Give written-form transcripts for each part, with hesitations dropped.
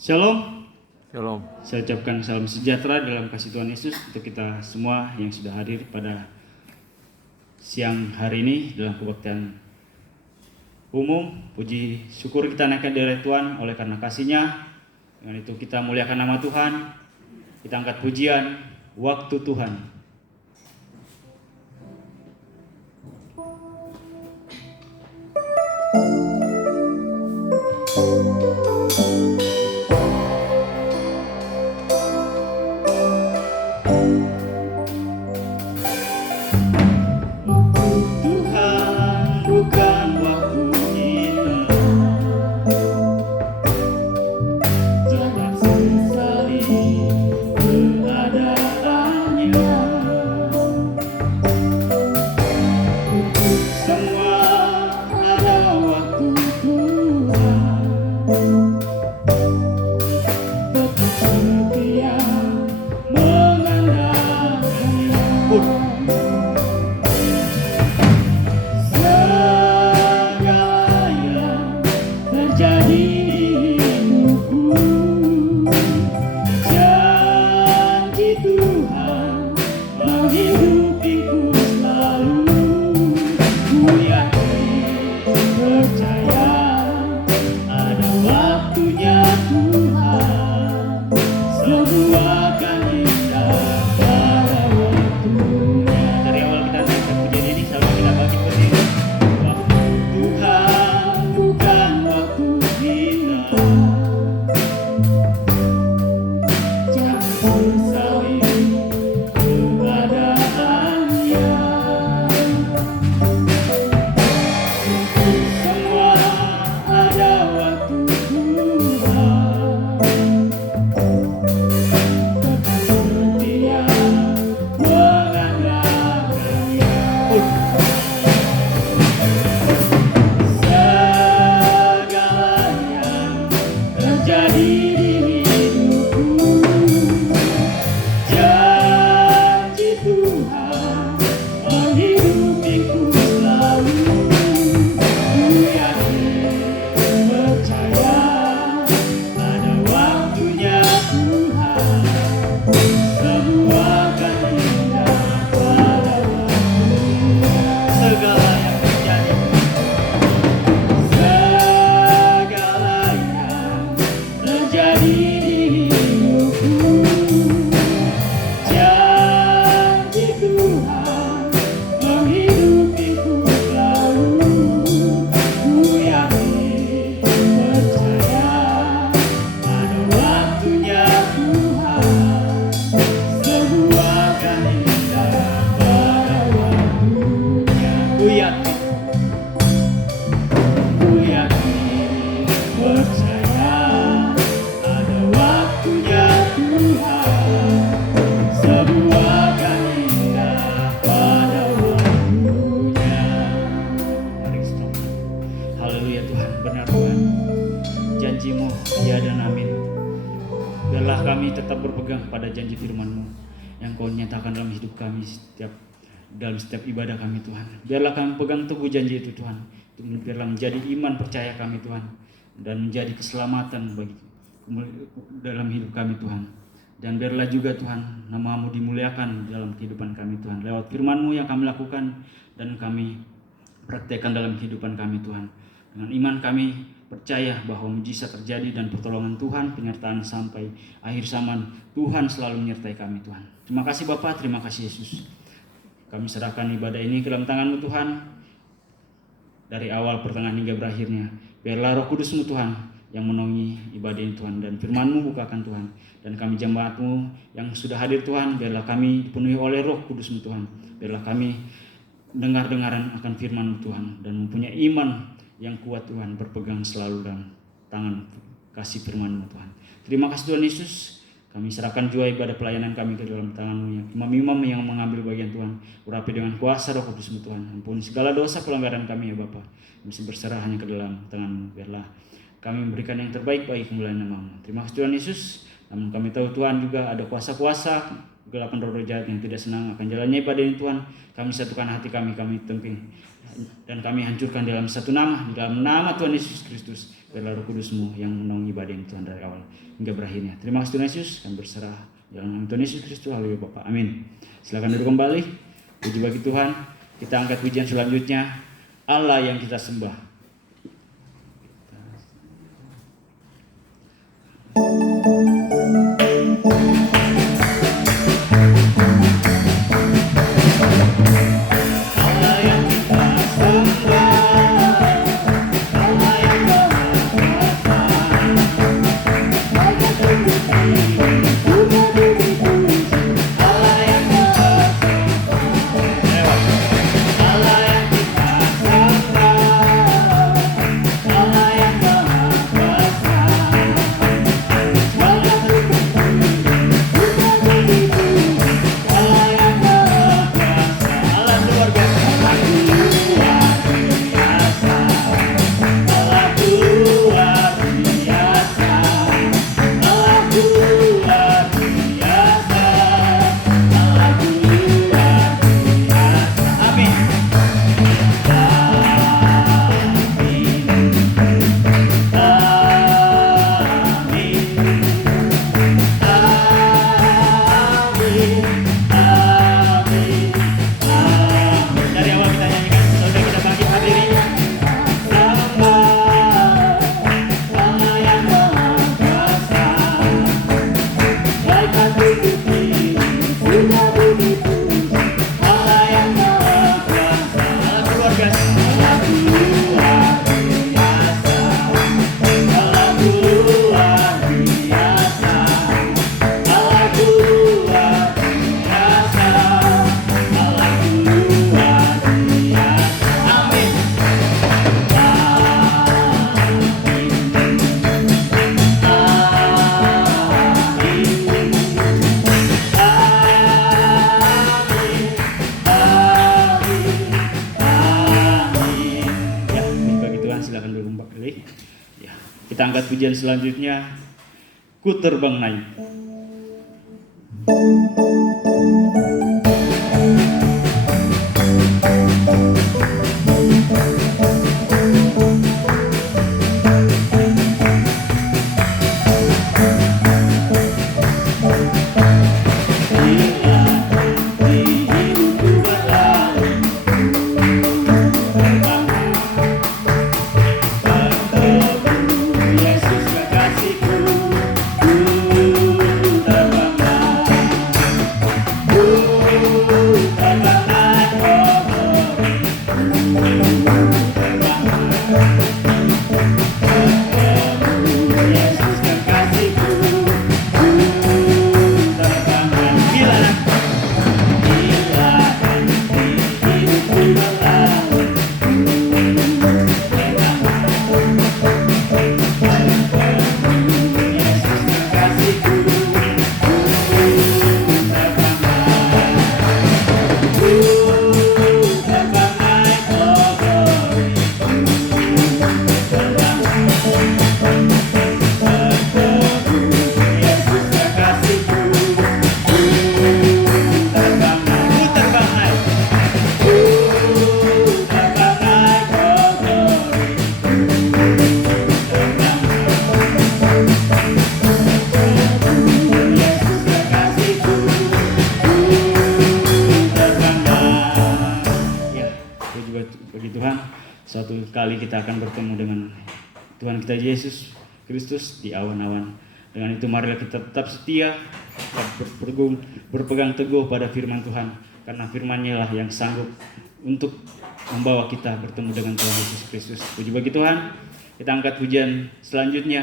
Shalom. Shalom. Saya ucapkan salam sejahtera dalam kasih Tuhan Yesus untuk kita semua yang sudah hadir pada siang hari ini dalam kebaktian umum. Puji syukur kita naikkan dari Tuhan oleh karena kasih-Nya. Dengan itu kita muliakan nama Tuhan. Kita angkat pujian waktu Tuhan. Dalam setiap ibadah kami Tuhan, biarlah kami pegang teguh janji itu Tuhan, biarlah menjadi iman percaya kami Tuhan, dan menjadi keselamatan bagi dalam hidup kami Tuhan. Dan biarlah juga Tuhan nama-Mu dimuliakan dalam kehidupan kami Tuhan, lewat firman-Mu yang kami lakukan dan kami praktekkan dalam kehidupan kami Tuhan. Dengan iman kami percaya bahwa mujizat terjadi dan pertolongan Tuhan, penyertaan sampai akhir zaman, Tuhan selalu menyertai kami Tuhan. Terima kasih Bapa, terima kasih Yesus. Kami serahkan ibadah ini ke dalam tangan-Mu Tuhan, dari awal, pertengahan hingga berakhirnya. Biarlah Roh Kudus-Mu Tuhan yang menaungi ibadah ini Tuhan, dan firman-Mu bukakan Tuhan. Dan kami jemaat-Mu yang sudah hadir Tuhan, biarlah kami dipenuhi oleh Roh Kudus-Mu Tuhan. Biarlah kami dengar-dengaran akan firman-Mu Tuhan, dan mempunyai iman yang kuat Tuhan, berpegang selalu dalam tangan kasih firman-Mu Tuhan. Terima kasih Tuhan Yesus. Kami serahkan juga ibadah pelayanan kami ke dalam tangan-Mu, imam-imam yang mengambil bagian Tuhan. Urapi dengan kuasa Roh Kudus-Mu Tuhan. Ampuni segala dosa pelanggaran kami ya Bapa. Kami berserah hanya ke dalam tangan-Mu. Biarlah kami memberikan yang terbaik bagi kemuliaan nama-Mu. Terima kasih Tuhan Yesus. Namun kami tahu Tuhan juga ada kuasa-kuasa kegelapan roh jahat yang tidak senang akan jalannya ibadah ini Tuhan. Kami satukan hati kami temping dan kami hancurkan dalam satu nama, di dalam nama Tuhan Yesus Kristus. Biarlah Roh Kudus-Mu yang menaungi ibadah ini Tuhan dari awal hingga berakhirnya. Terima kasih Tuhan Yesus, kami berserah dalam nama Tuhan Yesus Kristus. Haleluya Bapa. Amin. Silakan duduk kembali. Puji bagi Tuhan. Kita angkat pujian selanjutnya, Allah yang kita sembah. Kita angkat pujian selanjutnya, Ku Terbang Naik. Suatu kali kita akan bertemu dengan Tuhan kita Yesus Kristus di awan-awan. Dengan itu marilah kita tetap setia, tetap berpegang teguh pada firman Tuhan, karena firman-Nya lah yang sanggup untuk membawa kita bertemu dengan Tuhan Yesus Kristus. Puji bagi Tuhan. Kita angkat pujian selanjutnya,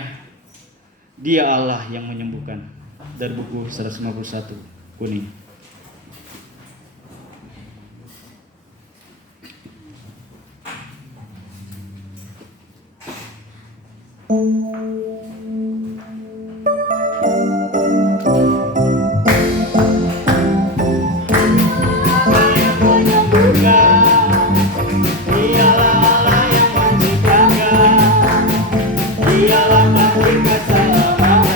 Dia Allah yang menyembuhkan, dari buku 151 kuning. Dialah pasti keselamatan.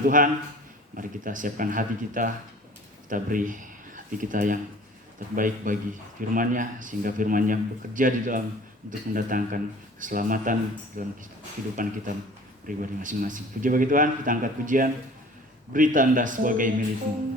firman Tuhan. Mari kita siapkan hati kita, kita beri hati kita yang terbaik bagi firman-Nya, sehingga firman-Nya bekerja di dalam untuk mendatangkan keselamatan dalam kehidupan kita pribadi masing-masing. Puji bagi Tuhan, kita angkat pujian, beri tanda sebagai milikmu.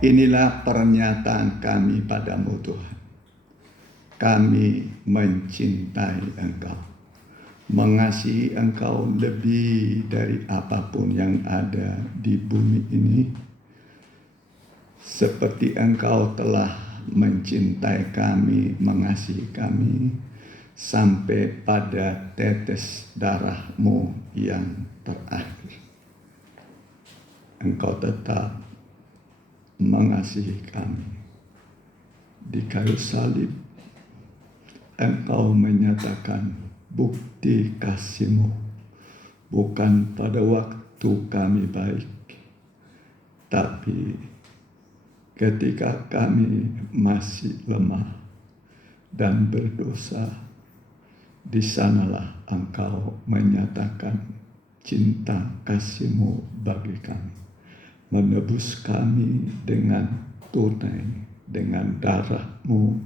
Inilah pernyataan kami padamu Tuhan. Kami mencintai Engkau, mengasihi Engkau lebih dari apapun yang ada di bumi ini. Seperti Engkau telah mencintai kami, mengasihi kami, sampai pada tetes darah-Mu yang terakhir. Engkau tetap mengasihi kami. Di kayu salib, Engkau menyatakan bukti kasih-Mu, bukan pada waktu kami baik, Tapi ketika kami masih lemah dan berdosa, di sanalah Engkau menyatakan cinta kasih-Mu bagi kami. Menebus kami dengan tunai, dengan darah-Mu,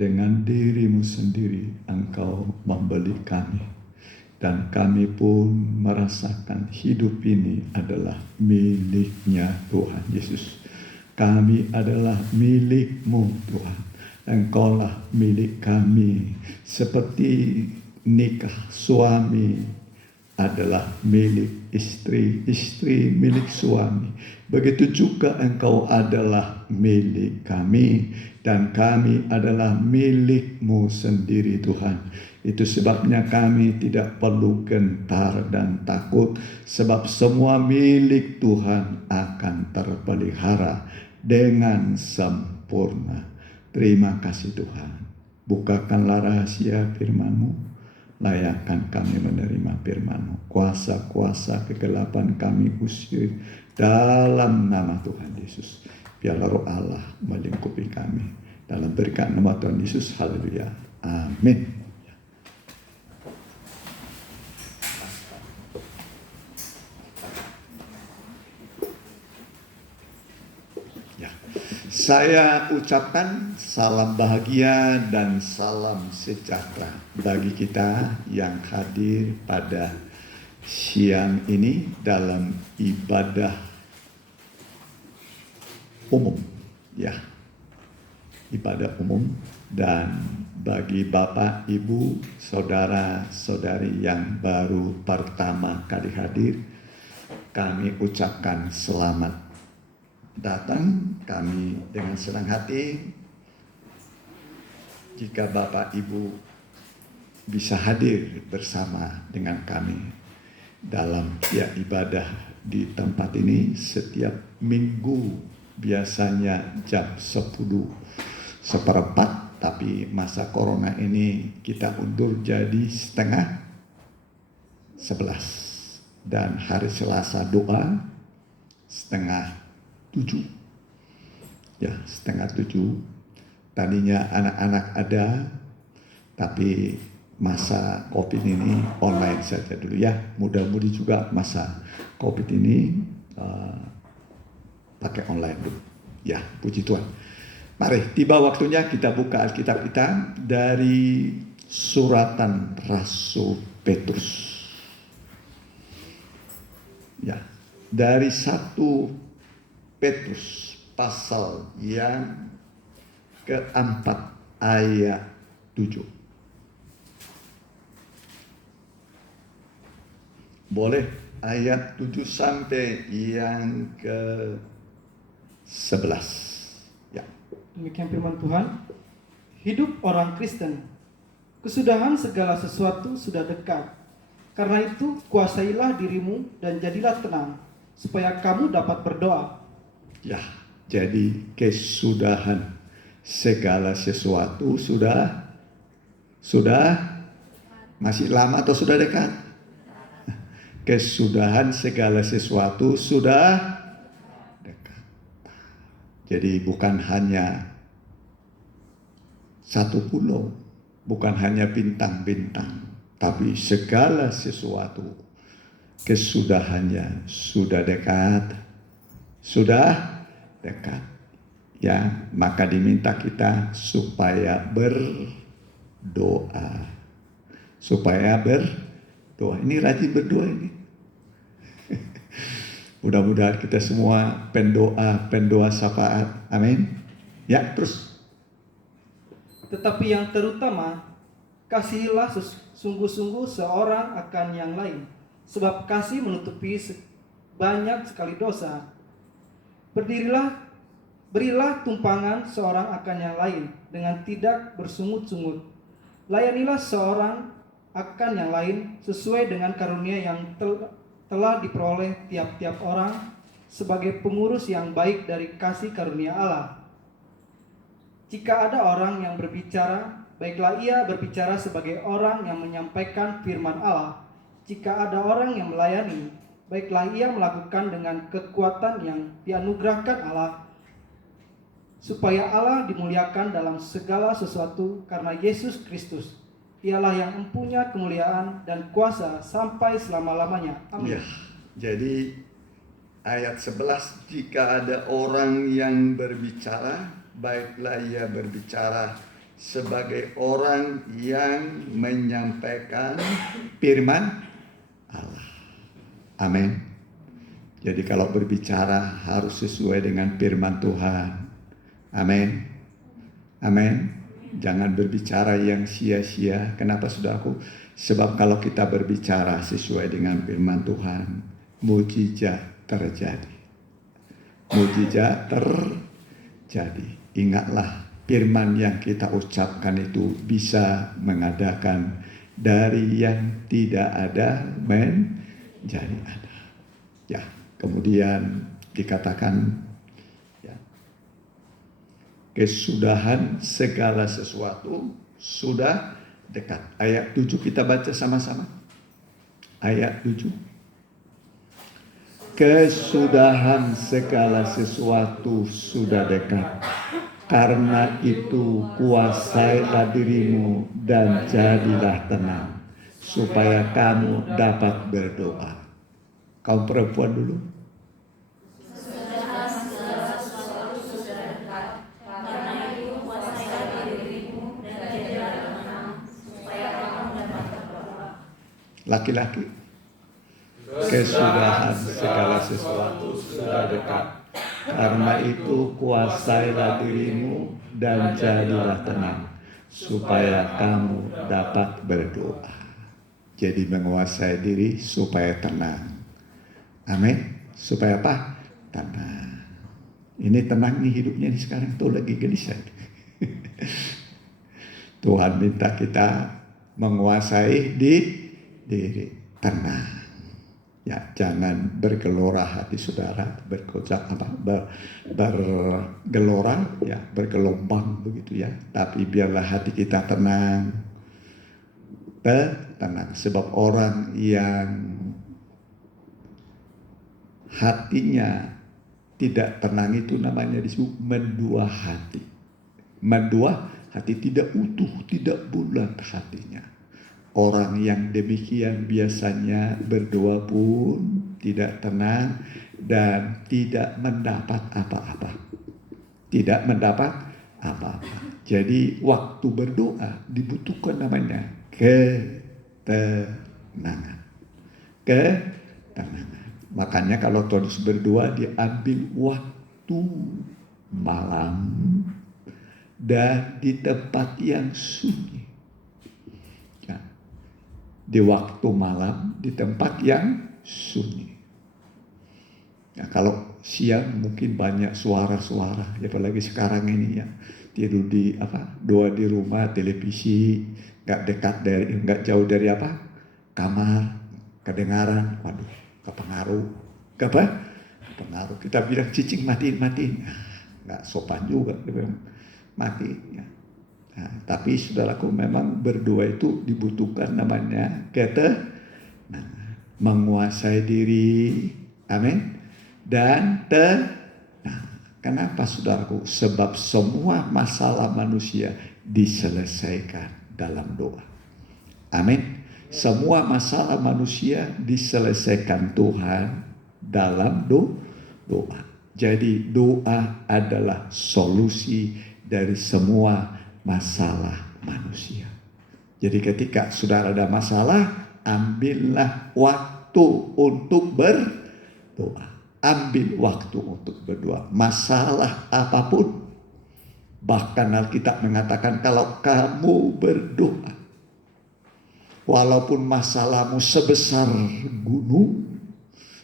dengan diri-Mu sendiri Engkau membeli kami. Dan kami pun merasakan hidup ini adalah miliknya Tuhan Yesus. Kami adalah milik-Mu Tuhan. Engkaulah milik kami. Seperti nikah suami adalah milik istri, istri milik suami. Begitu juga Engkau adalah milik kami. Dan kami adalah milik-Mu sendiri Tuhan. Itu sebabnya kami tidak perlu gentar dan takut, sebab semua milik Tuhan akan terpelihara dengan sempurna. Terima kasih Tuhan. Bukakanlah rahasia firman-Mu, layakkan kami menerima firman-Mu. Kuasa-kuasa kegelapan kami usir dalam nama Tuhan Yesus. Biarlah Roh Allah melingkupi kami. Dalam berkat nama Tuhan Yesus, haleluya. Amin. Saya ucapkan salam bahagia dan salam sejahtera bagi kita yang hadir pada siang ini dalam ibadah umum, ya, ibadah umum. Dan bagi Bapak, Ibu, saudara-saudari yang baru pertama kali hadir, kami ucapkan selamat datang. Kami dengan senang hati jika Bapak Ibu bisa hadir bersama dengan kami dalam ibadah di tempat ini setiap minggu, biasanya jam 10:15, tapi masa corona ini kita undur jadi setengah 11, dan hari Selasa doa setengah 7. Ya, setengah 7. Tadinya anak-anak ada, tapi masa COVID ini online saja dulu ya. Mudah-mudi juga masa COVID ini pakai online dulu. Ya, puji Tuhan. Mari, tiba waktunya kita buka Alkitab kita dari suratan Rasul Petrus. Ya, dari 1 Petrus pasal yang keempat ayat 7. Boleh ayat 7 sampai yang ke-11. Ya. Demikian firman Tuhan. Hidup orang Kristen, kesudahan segala sesuatu sudah dekat. Karena itu kuasailah dirimu dan jadilah tenang, supaya kamu dapat berdoa. Ya, jadi kesudahan segala sesuatu sudah masih lama atau sudah dekat? Kesudahan segala sesuatu sudah dekat. Jadi bukan hanya satu pulau, bukan hanya bintang-bintang, tapi segala sesuatu kesudahannya sudah dekat. Sudah dekat. Ya, maka diminta kita supaya berdoa. Supaya berdoa. Ini rajin berdoa ini. Mudah-mudahan kita semua pendoa syafaat. Amin. Ya, terus. Tetapi yang terutama, kasihilah sungguh-sungguh seorang akan yang lain, sebab kasih menutupi banyak sekali dosa. Berilah tumpangan seorang akan yang lain dengan tidak bersungut-sungut. Layanilah seorang akan yang lain sesuai dengan karunia yang telah diperoleh tiap-tiap orang sebagai pengurus yang baik dari kasih karunia Allah. Jika ada orang yang berbicara, baiklah ia berbicara sebagai orang yang menyampaikan firman Allah. Jika ada orang yang melayani, baiklah ia melakukan dengan kekuatan yang dianugerahkan Allah, supaya Allah dimuliakan dalam segala sesuatu karena Yesus Kristus. Ialah yang mempunyai kemuliaan dan kuasa sampai selama-lamanya. Amin. Ya, jadi ayat 11, jika ada orang yang berbicara, baiklah ia berbicara sebagai orang yang menyampaikan firman Allah. Amin. Jadi kalau berbicara harus sesuai dengan firman Tuhan. Amin. Amin. Jangan berbicara yang sia-sia. Kenapa saudaraku? Sebab kalau kita berbicara sesuai dengan firman Tuhan, mujizat terjadi. Mujizat terjadi. Ingatlah, firman yang kita ucapkan itu bisa mengadakan dari yang tidak ada menjadi ada. Ya, kemudian dikatakan ya, kesudahan segala sesuatu sudah dekat. Ayat 7 kita baca sama-sama. Ayat 7. Kesudahan segala sesuatu sudah dekat. Karena itu kuasailah dirimu dan jadilah tenang, supaya kamu dapat berdoa. Kaum perempuan dulu. Laki-laki. Kesudahan segala sesuatu sudah dekat. Karena itu kuasailah dirimu dan jadilah tenang, supaya kamu dapat berdoa. Jadi menguasai diri supaya tenang. Amin. Supaya apa? Tenang. Ini tenang nih hidupnya nih sekarang tuh lagi gelisah. Tuhan minta kita menguasai diri. Tenang. Ya, jangan bergelora hati saudara, bergelora, ya, bergelombang begitu ya. Tapi biarlah hati kita tenang, tenang. Sebab orang yang hatinya tidak tenang itu namanya disebut mendua hati. Mendua hati, tidak utuh, tidak bulat hatinya. Orang yang demikian biasanya berdoa pun tidak tenang dan tidak mendapat apa-apa. Tidak mendapat apa-apa. Jadi waktu berdoa dibutuhkan namanya ketenangan. Ketenangan. Makanya kalau terus berdoa diambil waktu malam dan di tempat yang sunyi. Di waktu malam di tempat yang sunyi. Ya, kalau siang mungkin banyak suara-suara, apalagi sekarang ini ya, tidur di doa di rumah, televisi nggak jauh dari kamar, kedengaran, waduh, kepengaruh, kepengaruh. Kita bilang cicing matiin, nggak sopan juga, mati. Ya. Nah, tapi saudaraku memang berdoa itu dibutuhkan namanya menguasai diri, amin, dan kenapa saudaraku? Sebab semua masalah manusia diselesaikan dalam doa, amin. Semua masalah manusia diselesaikan Tuhan dalam doa. Jadi doa adalah solusi dari semua masalah manusia. Jadi ketika saudara ada masalah, ambillah waktu untuk berdoa. Ambil waktu untuk berdoa. Masalah apapun. Bahkan Alkitab mengatakan kalau kamu berdoa, walaupun masalahmu sebesar gunung,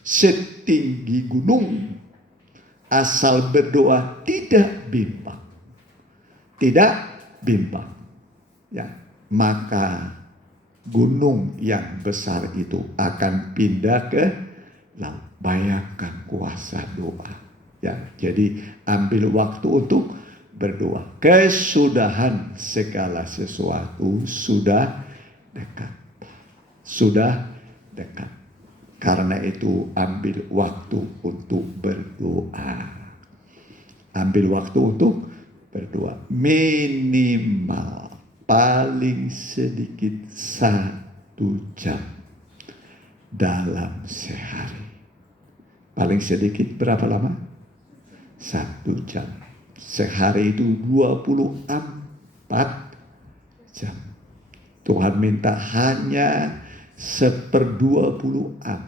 setinggi gunung, asal berdoa tidak bimbang. Tidak bimbang, ya, maka gunung yang besar itu akan pindah ke laut. Bayangkan kuasa doa, ya. Jadi ambil waktu untuk berdoa. Kesudahan segala sesuatu sudah dekat, sudah dekat. Karena itu ambil waktu untuk berdoa. Ambil waktu untuk berdoa. Minimal paling sedikit 1 jam dalam sehari. Paling sedikit berapa lama? 1 jam. Sehari itu 24 jam. Tuhan minta hanya 1/24.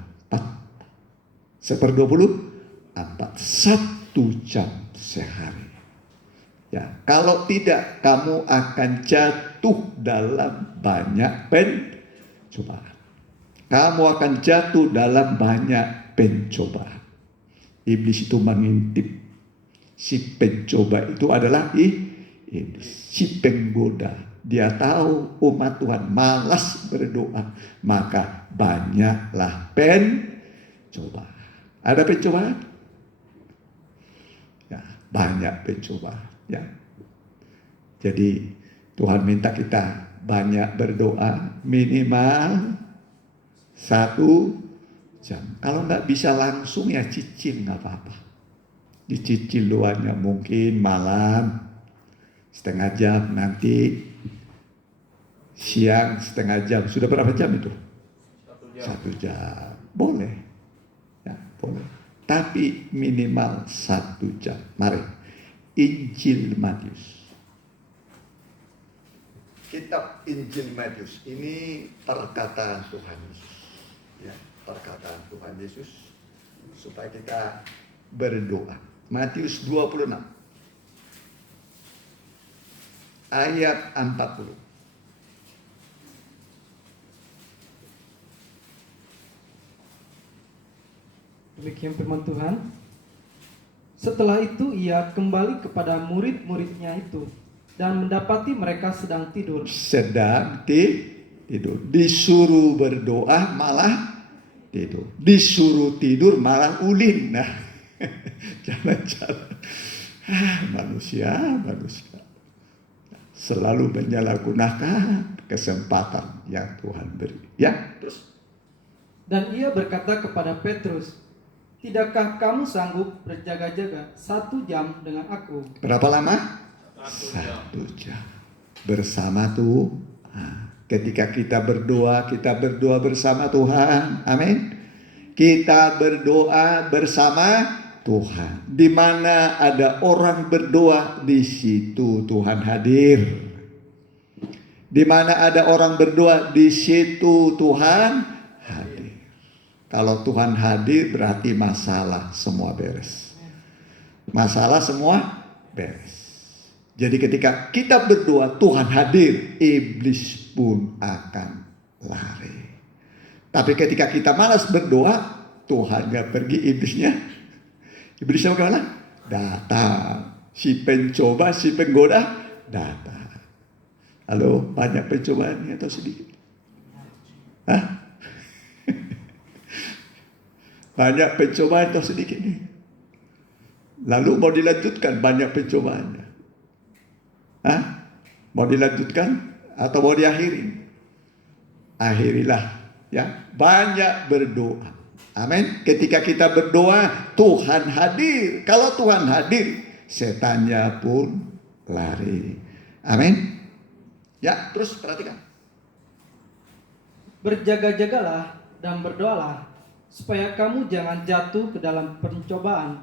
1/24. 1 jam sehari. Ya, kalau tidak kamu akan jatuh dalam banyak pencobaan. Kamu akan jatuh dalam banyak pencobaan. Iblis itu mengintip. Si pencoba itu adalah iblis, si penggoda. Dia tahu umat Tuhan malas berdoa, maka banyaklah pencobaan. Ada pencobaan? Ya, banyak pencobaan. Ya. Jadi Tuhan minta kita banyak berdoa, minimal 1 jam. Kalau nggak bisa langsung ya cicil, nggak apa-apa. Dicicil doanya mungkin malam setengah jam, nanti siang setengah jam. Sudah berapa jam itu? 1 jam. Boleh. Ya, boleh. Tapi minimal 1 jam. Mari. Injil Matius. Kitab Injil Matius ini perkataan Tuhan Yesus. Ya, perkataan Tuhan Yesus supaya kita berdoa. Matius 26 ayat 40. Demikian firman Tuhan. Setelah itu ia kembali kepada murid-muridnya itu dan mendapati mereka sedang tidur. Sedang tidur. Disuruh berdoa malah tidur. Disuruh tidur malah ulin. Nah, jalan-jalan. Manusia selalu menyalahgunakan kesempatan yang Tuhan beri. Ya, terus. Dan ia berkata kepada Petrus, "Tidakkah kamu sanggup berjaga-jaga 1 jam dengan aku?" Berapa lama? 1 jam. Bersama Tuhan. Ketika kita berdoa bersama Tuhan. Amin. Kita berdoa bersama Tuhan. Di mana ada orang berdoa, di situ Tuhan hadir. Di mana ada orang berdoa, di situ Tuhan hadir. Kalau Tuhan hadir berarti masalah semua beres. Masalah semua beres. Jadi ketika kita berdoa, Tuhan hadir, iblis pun akan lari. Tapi ketika kita malas berdoa, Tuhan gak pergi, iblisnya bagaimana? Datang. Si pencoba, si penggoda datang. Halo, banyak pencobaannya atau sedikit? Hah? Banyak pencobaan atau sedikit nih? Lalu mau dilanjutkan banyak pencobaannya? Hah? Mau dilanjutkan atau mau diakhiri? Akhirilah, ya. Banyak berdoa. Amin. Ketika kita berdoa, Tuhan hadir. Kalau Tuhan hadir, setannya pun lari. Amin. Ya, terus perhatikan. Berjaga-jagalah dan berdoalah, supaya kamu jangan jatuh ke dalam pencobaan.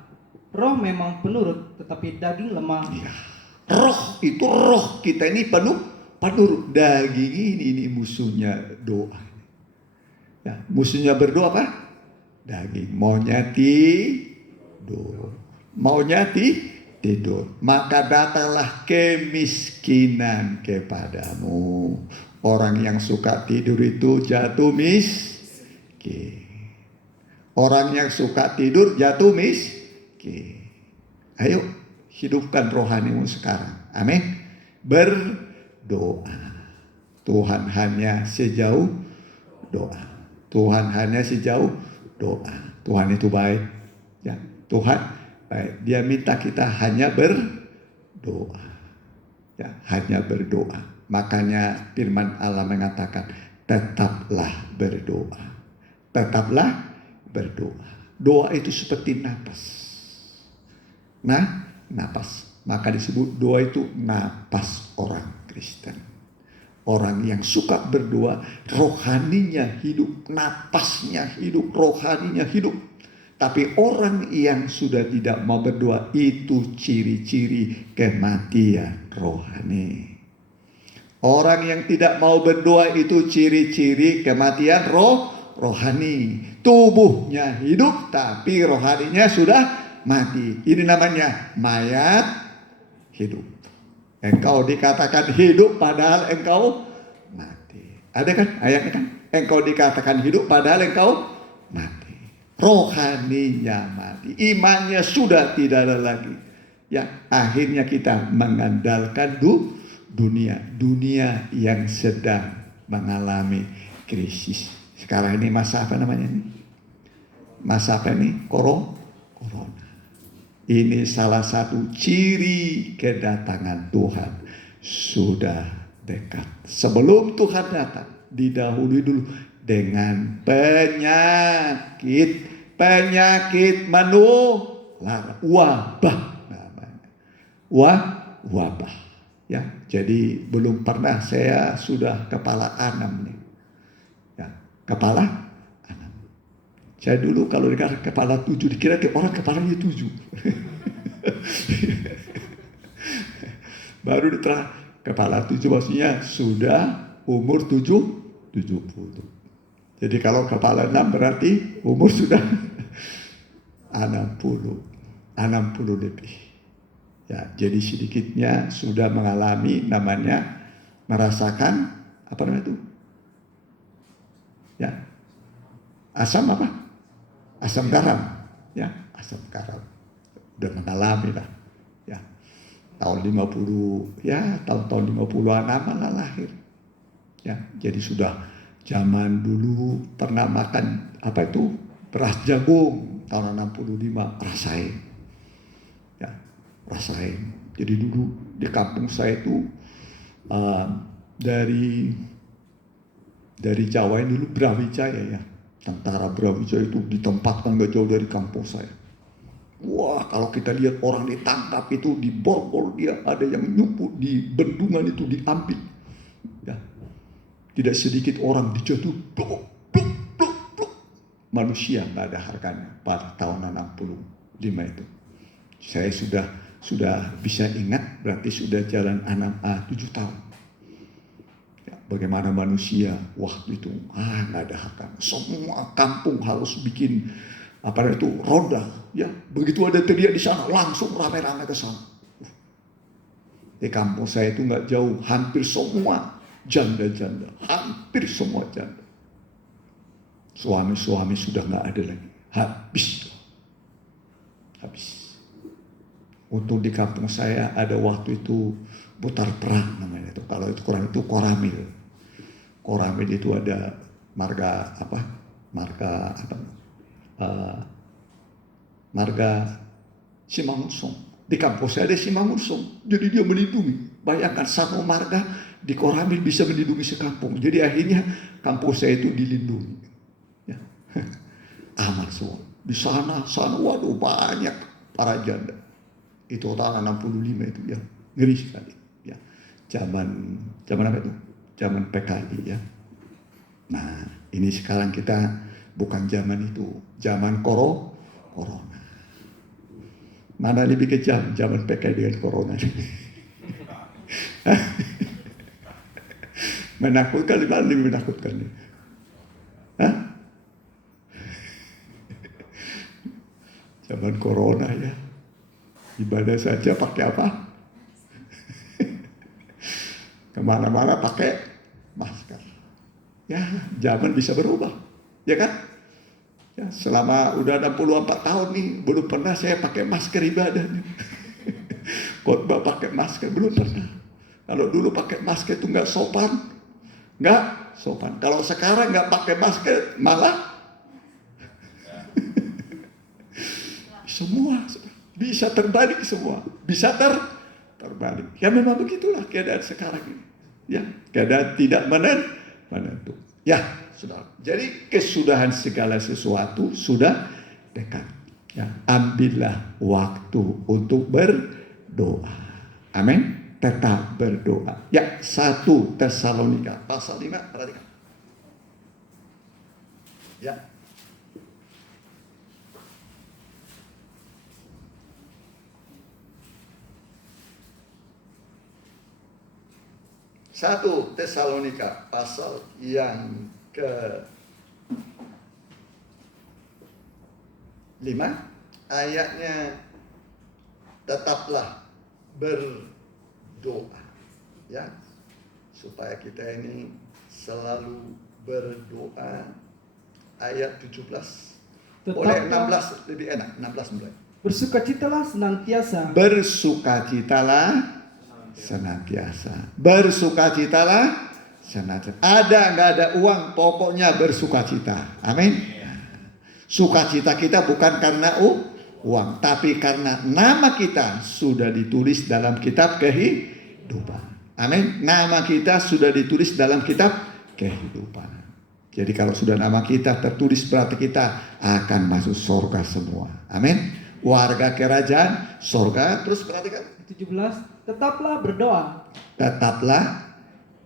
Roh memang penurut, tetapi daging lemah. Ya. Roh itu roh kita ini penurut. Daging ini musuhnya doa. Ya, musuhnya berdoa apa? Daging. Maunya tidur. Maka datanglah kemiskinan kepadamu. Orang yang suka tidur itu jatuh miskin. Orang yang suka tidur jatuh miskin. Ayo hidupkan rohanimu sekarang. Amin. Berdoa. Tuhan hanya sejauh doa. Tuhan hanya sejauh doa. Tuhan itu baik. Ya, Tuhan baik. Dia minta kita hanya berdoa. Ya, hanya berdoa. Makanya firman Allah mengatakan, tetaplah berdoa. Tetaplah berdoa. Doa itu seperti napas. Nah, napas. Maka disebut doa itu napas orang Kristen. Orang yang suka berdoa, rohaninya hidup, napasnya hidup, rohaninya hidup. Tapi orang yang sudah tidak mau berdoa, itu ciri-ciri kematian rohani. Orang yang tidak mau berdoa itu ciri-ciri kematian rohani. Tubuhnya hidup tapi rohaninya sudah mati. Ini namanya mayat hidup. Engkau dikatakan hidup padahal engkau mati. Ada kan ayatnya kan? Engkau dikatakan hidup padahal engkau mati. Rohaninya mati. Imannya sudah tidak ada lagi. Ya, akhirnya kita mengandalkan dunia yang sedang mengalami krisis. Sekarang ini masa apa namanya ini? Masa apa ini? Corona. Ini salah satu ciri kedatangan Tuhan sudah dekat. Sebelum Tuhan datang, didahului dulu dengan penyakit menular, wabah namanya. Wabah. Ya, jadi belum pernah saya sudah kepala 6 nih. Ya, kepala 6. Saya dulu kalau dikatakan kepala 7 dikira orang kepalanya 7. Baru diterang kepala 7 maksudnya sudah umur 70. Jadi kalau kepala 6 berarti umur sudah 60 lebih. Ya, jadi sedikitnya sudah mengalami namanya merasakan apa namanya itu? Ya. Asam apa? Asam garam. Ya, asam garam. Udah mengalami lah. Ya. Tahun 50, ya, tahun-tahun 50-an lah lahir. Ya, jadi sudah zaman dulu pernah makan apa itu? Beras jagung tahun 65 rasain. Rasain. Jadi dulu di kampung saya itu dari Jawa ini dulu Brawijaya ya. Tentara Brawijaya itu ditempatkan gak jauh dari kampung saya. Wah, kalau kita lihat orang ditangkap itu di borgol, dia ada yang nyuput di bendungan itu diambil. Ya. Tidak sedikit orang dijatuh. Manusia nggak ada harganya pada tahun 65 itu. Saya sudah bisa ingat, berarti sudah jalan 7 tahun. Ya, bagaimana manusia waktu itu nggak ada harganya. Semua kampung harus bikin apa itu ronda. Ya, begitu ada teriak di sana langsung rame-rame ke sana. Di kampung saya itu nggak jauh, hampir semua janda-janda, hampir semua janda. Suami-suami sudah nggak ada lagi, habis. Untuk di kampung saya ada waktu itu putar perang namanya itu. Kalau itu kurang itu koramil. Koramil itu ada marga Simangunsong. Di kampung saya ada Simangunsong. Jadi dia melindungi. Bayangkan satu marga di koramil bisa melindungi sekampung. Jadi akhirnya kampung saya itu dilindungi. Ya. Aman semua. Di sana waduh banyak para janda. Itu tahun 65 itu ya, ngeri sekali ya. Zaman apa itu? Zaman PKI ya. Nah, ini sekarang kita bukan zaman itu, zaman corona. Mana lebih kejam zaman PKI dengan corona? Menakutkan, lebih menakutkan. Hah? Zaman corona ya. Ibadah saja pakai apa? Kemana-mana pakai masker. Ya, zaman bisa berubah. Ya kan? Ya, selama udah 64 tahun nih, belum pernah saya pakai masker ibadah. Khotbah pakai masker, belum pernah. Kalau dulu pakai masker itu nggak sopan. Nggak sopan. Kalau sekarang nggak pakai masker, malah semua bisa terbalik semua, bisa terbalik. Ya memang begitulah keadaan sekarang ini. Ya, keadaan tidak menentu. Ya, saudara. Jadi kesudahan segala sesuatu sudah dekat. Ya, ambillah waktu untuk berdoa. Amin. Tetap berdoa. Ya, 1 Tesalonika pasal 5, perhatikan. Ya. Satu Tesalonika pasal yang ke 5 ayatnya, tetaplah berdoa, ya, supaya kita ini selalu berdoa. Ayat 17. Boleh 16 lebih enak, 16 mulai. Bersukacitalah senantiasa. Bersukacitalah senantiasa. Bersukacitalah senantiasa. Ada nggak ada uang, pokoknya bersukacita. Amin. Sukacita kita bukan karena uang, tapi karena nama kita sudah ditulis dalam kitab kehidupan. Amin. Nama kita sudah ditulis dalam kitab kehidupan. Jadi kalau sudah nama kita tertulis, berarti kita akan masuk surga semua. Amin. Warga kerajaan surga. Terus perhatikan 17. Tetaplah berdoa. Tetaplah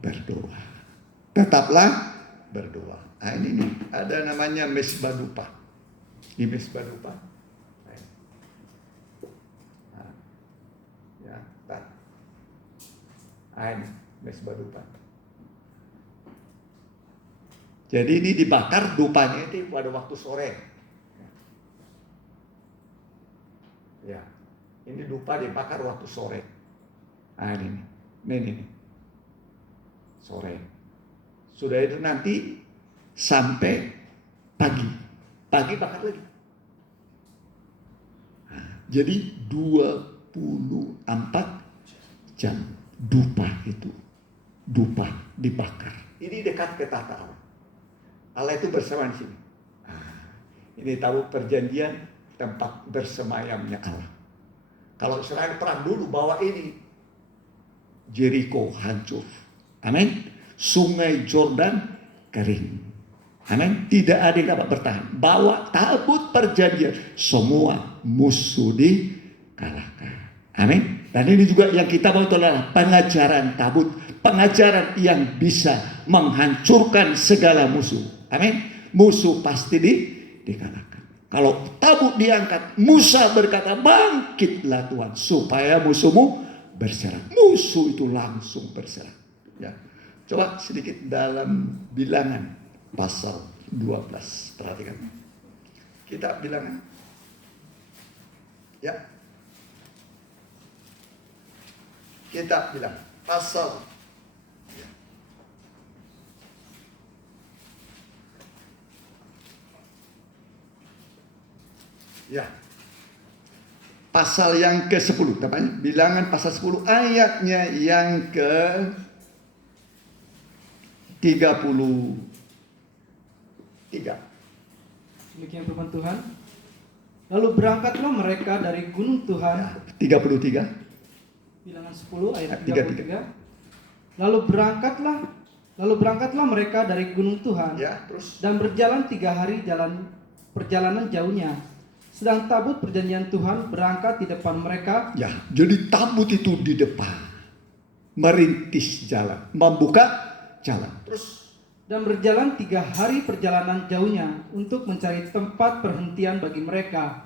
berdoa. Tetaplah berdoa. Nah, ini nih, ada namanya mesbah dupa. Di mesbah dupa. Nah, ya, ini mesbah dupa. Jadi ini dibakar dupanya itu pada waktu sore. Ya, ini dupa dibakar waktu sore. Nah ini. Sore. Sudah itu nanti sampai pagi. Pagi bakar lagi. Nah, jadi 24 jam dupa itu. Dupa dibakar. Ini dekat ke tata Allah. Allah itu bersama di sini. Ini tahu perjanjian, tempat bersemayamnya Allah. Kalau Israel perang dulu, bawa ini, Jericho hancur. Amin. Sungai Jordan kering. Amin. Tidak ada yang dapat bertahan. Bawa tabut perjanjian, semua musuh dikalahkan. Amin. Dan ini juga yang kita bawa itu adalah pengajaran tabut, pengajaran yang bisa menghancurkan segala musuh. Amin. Musuh pasti dikalahkan. Kalau tabut diangkat, Musa berkata, bangkitlah Tuhan supaya musuhmu berserah. Musuh itu langsung berserah. Ya. Coba sedikit dalam Bilangan pasal 12. Perhatikan. Kitab Bilangan. Ya. Kitab Bilangan pasal ya. Pasal yang ke-10, tepatnya Bilangan pasal 10 ayatnya yang ke-33. Demikian firman Tuhan. Lalu berangkatlah mereka dari gunung Tuhan. Ya, 33. Bilangan 10 ayat 33. 33. Lalu berangkatlah mereka dari gunung Tuhan. Ya, terus. Dan berjalan 3 hari perjalanan jauhnya. Sedang tabut perjanjian Tuhan berangkat di depan mereka. Ya, jadi tabut itu di depan. Merintis jalan, membuka jalan. Terus. Dan berjalan 3 hari perjalanan jauhnya untuk mencari tempat perhentian bagi mereka.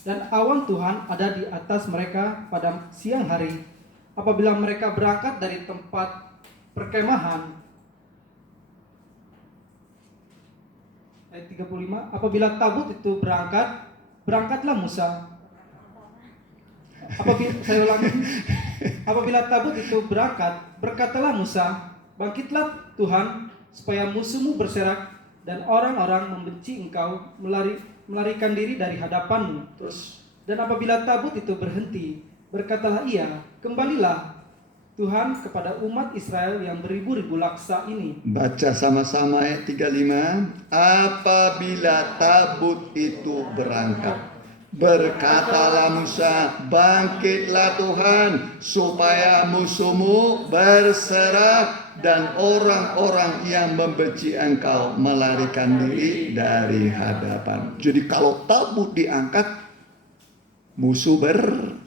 Dan awan Tuhan ada di atas mereka pada siang hari. Apabila mereka berangkat dari tempat perkemahan. Ayat 35. Apabila tabut itu berangkatlah Musa. Apabila tabut itu berangkat, berkatalah Musa, bangkitlah Tuhan, supaya musuhmu berserak dan orang-orang membenci engkau melarikan diri dari hadapanmu. Terus. Dan apabila tabut itu berhenti, berkatalah ia, kembalilah Tuhan kepada umat Israel yang beribu-ribu laksa ini. Baca sama-sama ayat 35. Apabila tabut itu berangkat, berkatalah Musa, bangkitlah Tuhan supaya musuhmu berserah dan orang-orang yang membenci engkau melarikan diri dari hadapan. Jadi kalau tabut diangkat, musuh berserak.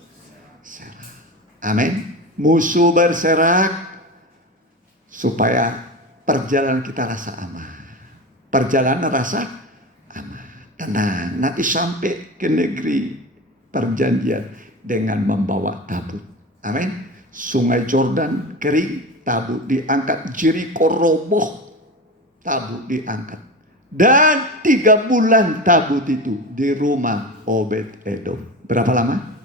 Amin. Musuh berserak supaya perjalanan kita rasa aman. Perjalanan rasa aman, tenang. Nanti sampai ke negeri perjanjian dengan membawa tabut. Amin. Sungai Jordan kering, tabut diangkat. Jeriko roboh, tabut diangkat. Dan 3 bulan tabut itu di rumah Obed Edom. Berapa lama?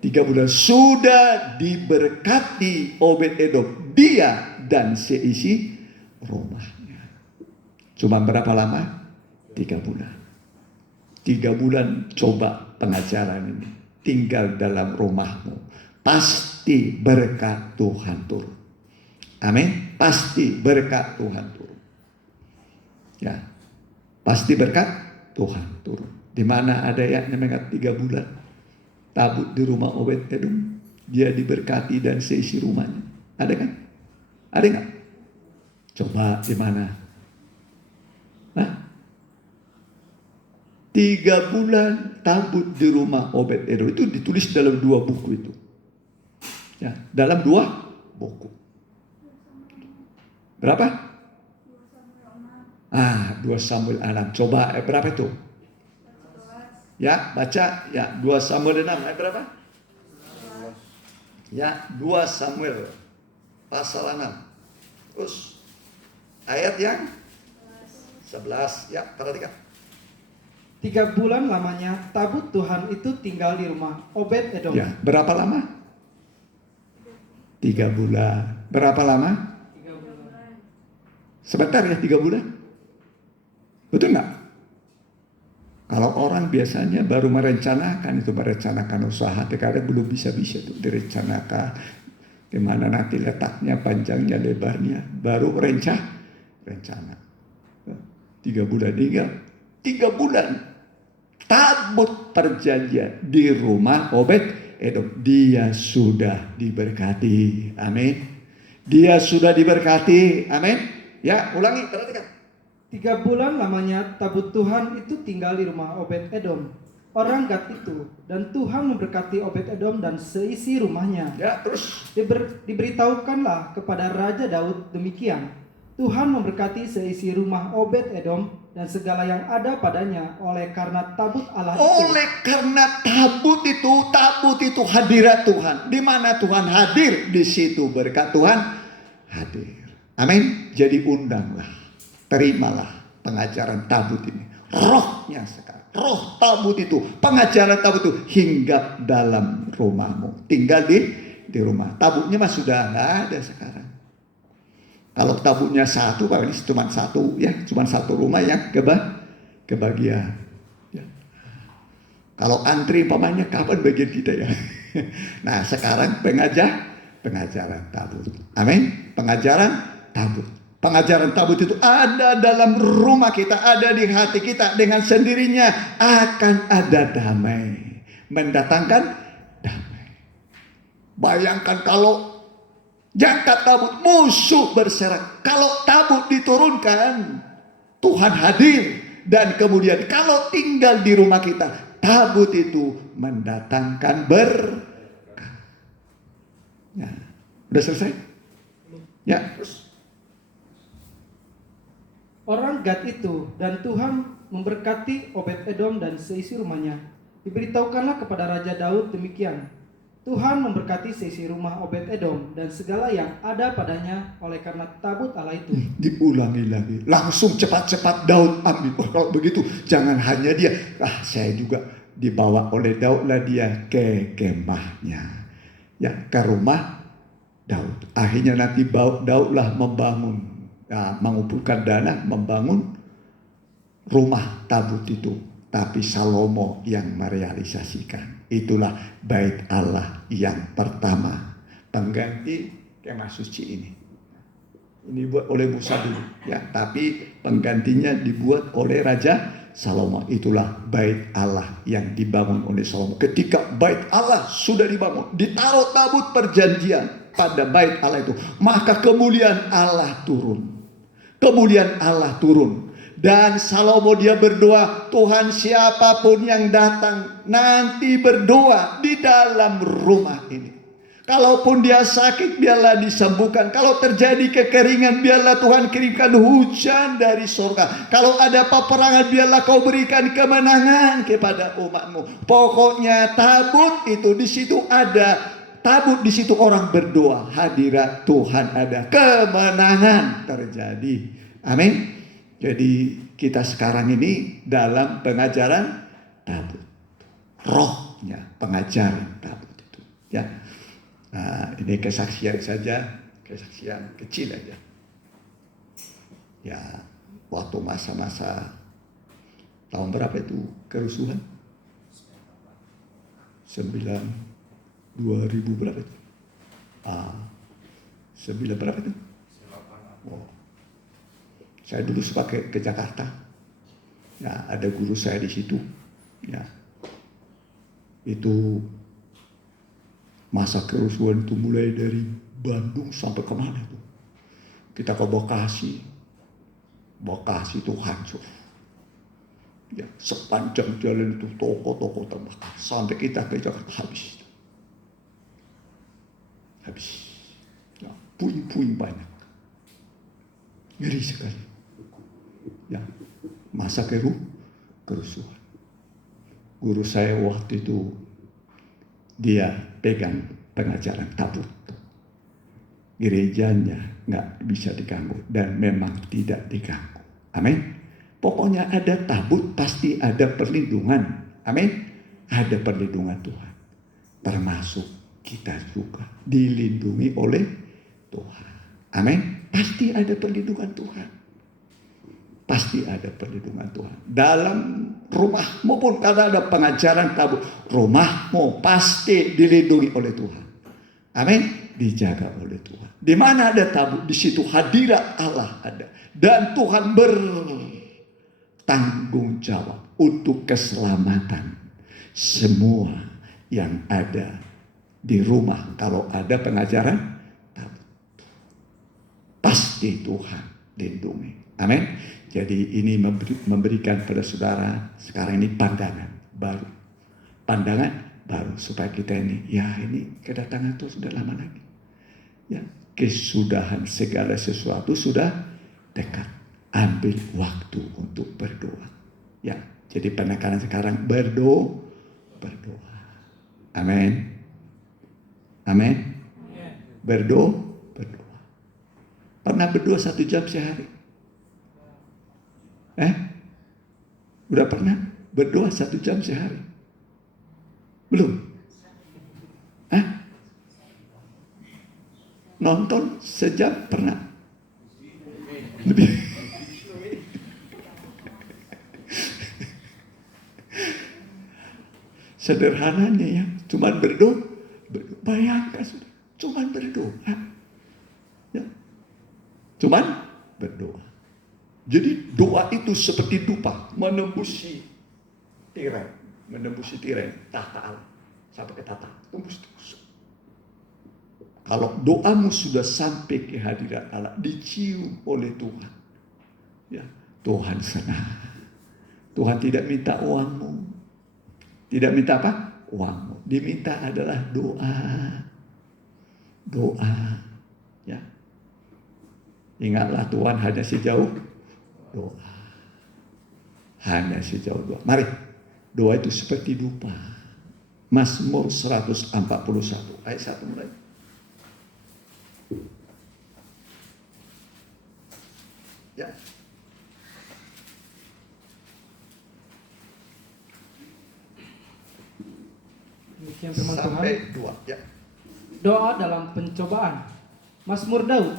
3 bulan. Sudah diberkati Obed Edom, dia dan seisi rumahnya. Cuma berapa lama? 3 bulan. 3 bulan coba pengajaran ini. Tinggal dalam rumahmu. Pasti berkat Tuhan turun. Amin. Pasti berkat Tuhan turun. Ya. Pasti berkat Tuhan turun. Di mana ada yang namanya 3 bulan. Tabut di rumah Obed Edom. Dia diberkati dan seisi rumahnya. Ada kan? Ada nggak? Coba di mana? 3 bulan tabut di rumah Obed Edom. Itu ditulis dalam 2 buku itu. Ya, dalam 2 buku. Berapa? 2 Samuel 6. Coba berapa itu? Ya, baca. Ya, 2 Samuel 6. Berapa? Ya, 2 Samuel pasal 6. Terus ayat yang 11. Ya, perhatikan. 3 bulan lamanya tabut Tuhan itu tinggal di rumah Obed Edom. Ya, berapa lama? 3 bulan. Berapa lama? 3 bulan. Sebentar ya, 3 bulan. Betul nggak? Kalau orang biasanya baru merencanakan usaha, terkadang belum bisa-bisa itu direncanakan. Gimana nanti letaknya, panjangnya, lebarnya. Baru rencana. 3 bulan, 3 bulan. Tabut perjanjian di rumah Obed Edom. Dia sudah diberkati. Amin. Dia sudah diberkati. Amin. Ya, ulangi, perhatikan. 3 bulan lamanya tabut Tuhan itu tinggal di rumah Obed Edom, orang Gad itu, dan Tuhan memberkati Obed Edom dan seisi rumahnya. Ya, terus Diberitahukanlah kepada Raja Daud demikian. Tuhan memberkati seisi rumah Obed Edom dan segala yang ada padanya oleh karena tabut Allah itu. oleh karena tabut itu hadirat Tuhan. Di mana Tuhan hadir, di situ berkat Tuhan hadir. Amin. Jadi undanglah, terimalah pengajaran tabut ini. Rohnya sekarang, roh tabut itu, pengajaran tabut itu hinggap dalam rumahmu. Tinggal di rumah. Tabutnya mah sudah nggak ada sekarang. Kalau tabutnya satu, ini cuma satu ya, cuma satu rumah yang kebagian. Ya. Kalau antri pamannya kapan bagian kita ya? Nah sekarang pengajaran tabut. Amin. Pengajaran tabut. Pengajaran tabut itu ada dalam rumah kita, ada di hati kita. Dengan sendirinya akan ada damai. Mendatangkan damai. Bayangkan kalau jangka tabut, musuh berserak. Kalau tabut diturunkan, Tuhan hadir. Dan kemudian kalau tinggal di rumah kita, tabut itu mendatangkan berkah. Ya, udah selesai? Ya, terus. Orang Gad itu, dan Tuhan memberkati Obed Edom dan seisi rumahnya. Diberitahukanlah kepada Raja Daud demikian. Tuhan memberkati seisi rumah Obed Edom dan segala yang ada padanya oleh karena tabut Allah itu. Diulangi lagi. Langsung cepat-cepat Daud ambil. Oh, kalau begitu jangan hanya dia. Saya juga dibawa oleh Daud lah dia ke kemahnya. Ya, ke rumah Daud. Akhirnya nanti Daud lah membangun. Ya, mengumpulkan dana membangun rumah tabut itu. Tapi Salomo yang merealisasikan. Itulah bait Allah yang pertama. Pengganti kemah suci ini. Ini dibuat oleh Musa dulu. Ya, tapi penggantinya dibuat oleh Raja Salomo. Itulah bait Allah yang dibangun oleh Salomo. Ketika bait Allah sudah dibangun, ditaruh tabut perjanjian. pada bait Allah itu, maka kemuliaan Allah turun. Kemuliaan Allah turun. Dan Salomo dia berdoa, Tuhan siapapun yang datang nanti berdoa di dalam rumah ini. Kalaupun dia sakit, biarlah disembuhkan. Kalau terjadi kekeringan, biarlah Tuhan kirimkan hujan dari surga. Kalau ada peperangan, biarlah kau berikan kemenangan kepada umatmu. Pokoknya tabut itu di situ ada. Tabut di situ orang berdoa. Hadirat Tuhan ada. Kemenangan terjadi. Amin. Jadi kita sekarang ini dalam pengajaran tabut. Rohnya pengajaran tabut itu. Ya. Nah, ini kesaksian saja, kesaksian kecil aja. Ya, waktu masa-masa tahun berapa itu kerusuhan? 2000 berapa itu? 9 berapa itu? Oh. Saya dulu sebagai ke Jakarta. Ya, ada guru saya di situ. Ya. Itu masa kerusuhan itu mulai dari Bandung sampai kemana tuh? Kita ke Bekasi. Bekasi itu hancur. Ya, sepanjang jalan itu toko-toko terbakar. Sampai kita ke Jakarta habis. Habis. Ya, puing-puing banyak. Ngeri sekali. Ya, masa kerusuhan. Guru saya waktu itu dia pegang pengajaran tabut. Gerejanya nggak bisa diganggu dan memang tidak diganggu. Amin. Pokoknya ada tabut pasti ada perlindungan. Amin. Ada perlindungan Tuhan. Termasuk kita juga dilindungi oleh Tuhan. Amin. Pasti ada perlindungan Tuhan. Pasti ada perlindungan Tuhan. Dalam rumahmu pun karena ada pengajaran tabut, rumahmu pasti dilindungi oleh Tuhan. Amin. Dijaga oleh Tuhan. Di mana ada tabut, di situ hadirat Allah ada. Dan Tuhan bertanggung jawab untuk keselamatan semua yang ada di rumah. Kalau ada pengajaran tabut, pasti Tuhan lindungi. Amin. Jadi ini memberikan pada saudara sekarang ini pandangan baru. Pandangan baru supaya kita ini, ya ini kedatangan Tuhan sudah lama lagi. Ya, kesudahan segala sesuatu sudah dekat. Ambil waktu untuk berdoa. Ya, jadi penekanan sekarang berdoa. Amin. Amin. Berdoa. Pernah berdoa 1 jam sehari? Udah pernah berdoa 1 jam sehari? Belum? Nonton sejam pernah? Lebih. Sederhananya ya, cuman berdoa. Bayangkan sudah, cuman berdoa. Ya. Cuman berdoa. Jadi doa itu seperti dupa menembusi tirai tahta Allah sampai ke tahta, tembus. Kalau doamu sudah sampai ke hadirat Allah, dicium oleh Tuhan, ya Tuhan senang. Tuhan tidak minta uangmu, tidak minta apa? Uangmu. Diminta adalah doa, ya. Ingatlah Tuhan hanya sejauh doa. Hanya sejauh doa. Mari, doa itu seperti dupa. Mazmur 141 ayat 1 mulai. Ya. Demikian firman Tuhan. Sampai 2, ya. Doa dalam pencobaan. Mazmur Daud.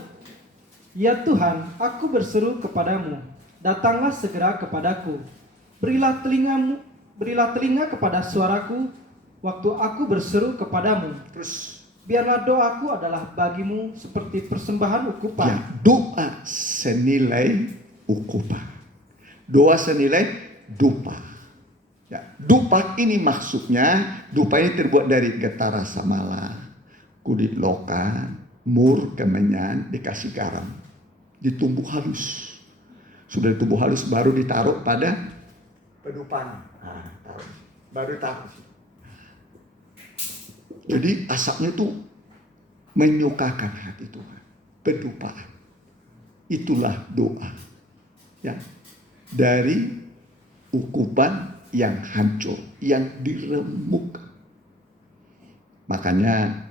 Ya Tuhan, aku berseru kepadamu, datanglah segera kepadaku. Berilah telinga kepada suaraku waktu aku berseru kepadamu. Terus Biarlah doaku adalah bagimu seperti persembahan ukupan. ya, doa senilai ukupan. Doa senilai dupa. Ya, dupa ini maksudnya, dupa ini terbuat dari getah rasa mala, kulit lokan, mur, kemenyan, dikasih garam, ditumbuk halus. Sudah ditumbuk halus baru ditaruh pada pedupan. Nah, baru taruh. Jadi asapnya itu menyukakan hati Tuhan. Pedupaan. Itulah doa. Ya. Dari ukuban yang hancur, yang diremuk. Makanya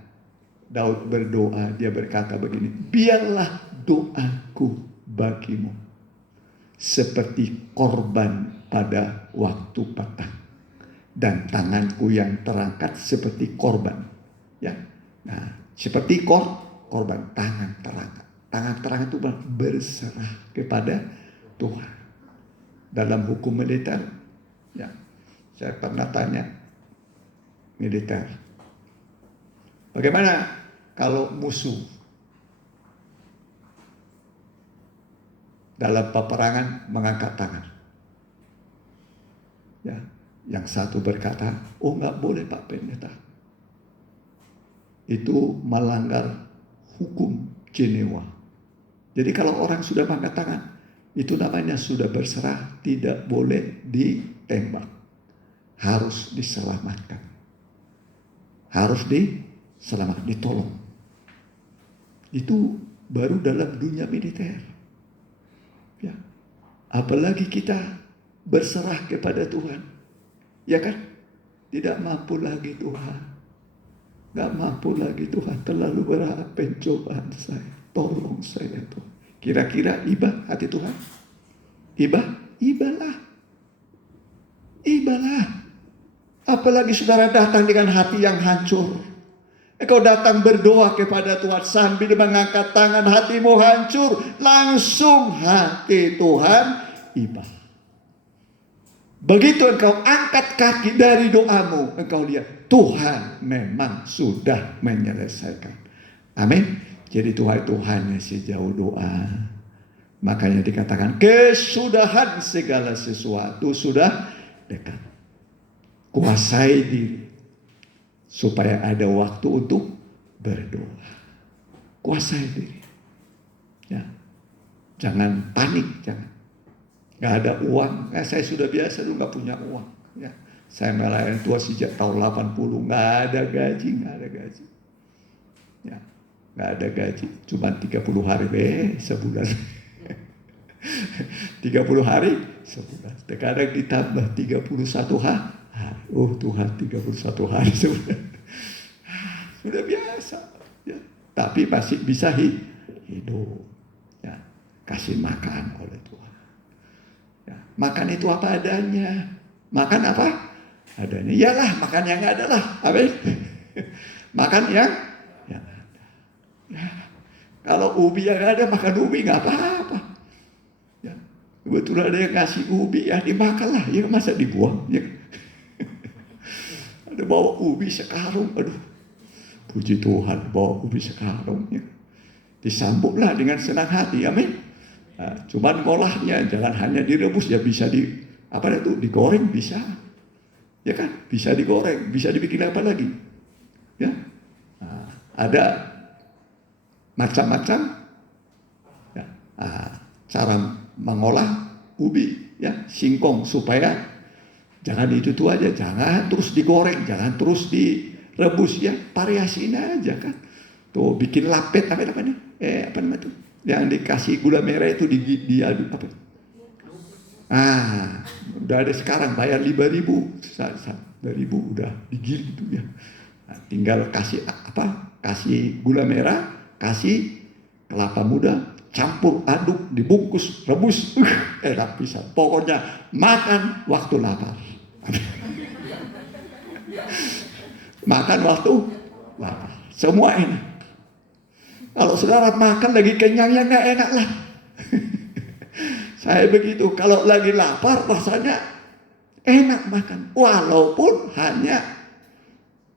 Daud berdoa, dia berkata begini, biarlah doaku bagimu seperti korban pada waktu petang, dan tanganku yang terangkat seperti korban. Ya, nah seperti korban, tangan terangkat. Tangan terangkat itu berserah kepada Tuhan. Dalam hukum militer, ya, saya pernah tanya militer, bagaimana kalau musuh dalam peperangan mengangkat tangan? Ya, yang satu berkata, oh nggak boleh Pak Pendeta, itu melanggar hukum Jenewa. Jadi kalau orang sudah mengangkat tangan, itu namanya sudah berserah, tidak boleh ditembak, harus diselamatkan, harus diselamatkan, ditolong. Itu baru dalam dunia militer. Ya, apalagi kita berserah kepada Tuhan, ya kan? Tidak mampu lagi Tuhan, gak mampu lagi Tuhan, terlalu berat pencobaan saya, tolong saya Tuhan. Kira-kira ibah hati Tuhan? Ibalah. Apalagi saudara datang dengan hati yang hancur. Engkau datang berdoa kepada Tuhan sambil mengangkat tangan, hatimu hancur, langsung hati Tuhan ibah. Begitu engkau angkat kaki dari doamu, engkau lihat Tuhan memang sudah menyelesaikan. Amin. Jadi Tuhan sejauh doa. Makanya dikatakan kesudahan segala sesuatu sudah dekat. Kuasai diri supaya ada waktu untuk berdoa. Kuasai diri. Ya. Jangan panik, jangan. Gak ada uang. Saya sudah biasa dulu gak punya uang. Ya. Saya melayani Tuhan sejak tahun 80. Gak ada gaji. Ya. Gak ada gaji. Cuma 30 hari sebulan. 30 hari sebulan. Terkadang ditambah 31 hari. Oh Tuhan, 31 hari sudah biasa. Ya. Tapi masih bisa hidup. Ya. Kasih makan oleh Tuhan. Ya. Makan itu apa adanya. Makan apa adanya. Iyalah makan yang ada lah. Amin. Makan yang ada. Ya. Kalau ubi yang ada, makan ubi nggak apa-apa. Ya. Kebetulan ada yang ngasih ubi, ya dimakanlah. Ya masa dibuang. Ya. Ada bawa ubi sekarung, aduh, puji Tuhan, bawa ubi sekarung, ya. Disambutlah dengan senang hati, amin. Nah, cuman ngolahnya jangan hanya direbus, ya bisa digoreng bisa, ya kan, bisa digoreng, bisa dibikin apa lagi, ya. Nah, ada macam-macam, ya, cara mengolah ubi, ya, singkong supaya jangan itu tuh aja, jangan terus digoreng, jangan terus direbus, ya variasiin aja kan. Tuh bikin lapet apa namanya tuh? Yang dikasih gula merah itu diaduk apa? Udah ada sekarang, bayar 5.000, 2.000 udah digiling itu ya. Nah, tinggal kasih kasih gula merah, kasih kelapa muda, campur aduk, dibungkus, rebus, enak bisa. Pokoknya makan waktu lapar. Makan waktu lapar. Semua enak. Kalau saudara makan lagi kenyang, ya nggak enak lah. Saya begitu. Kalau lagi lapar rasanya enak makan. Walaupun hanya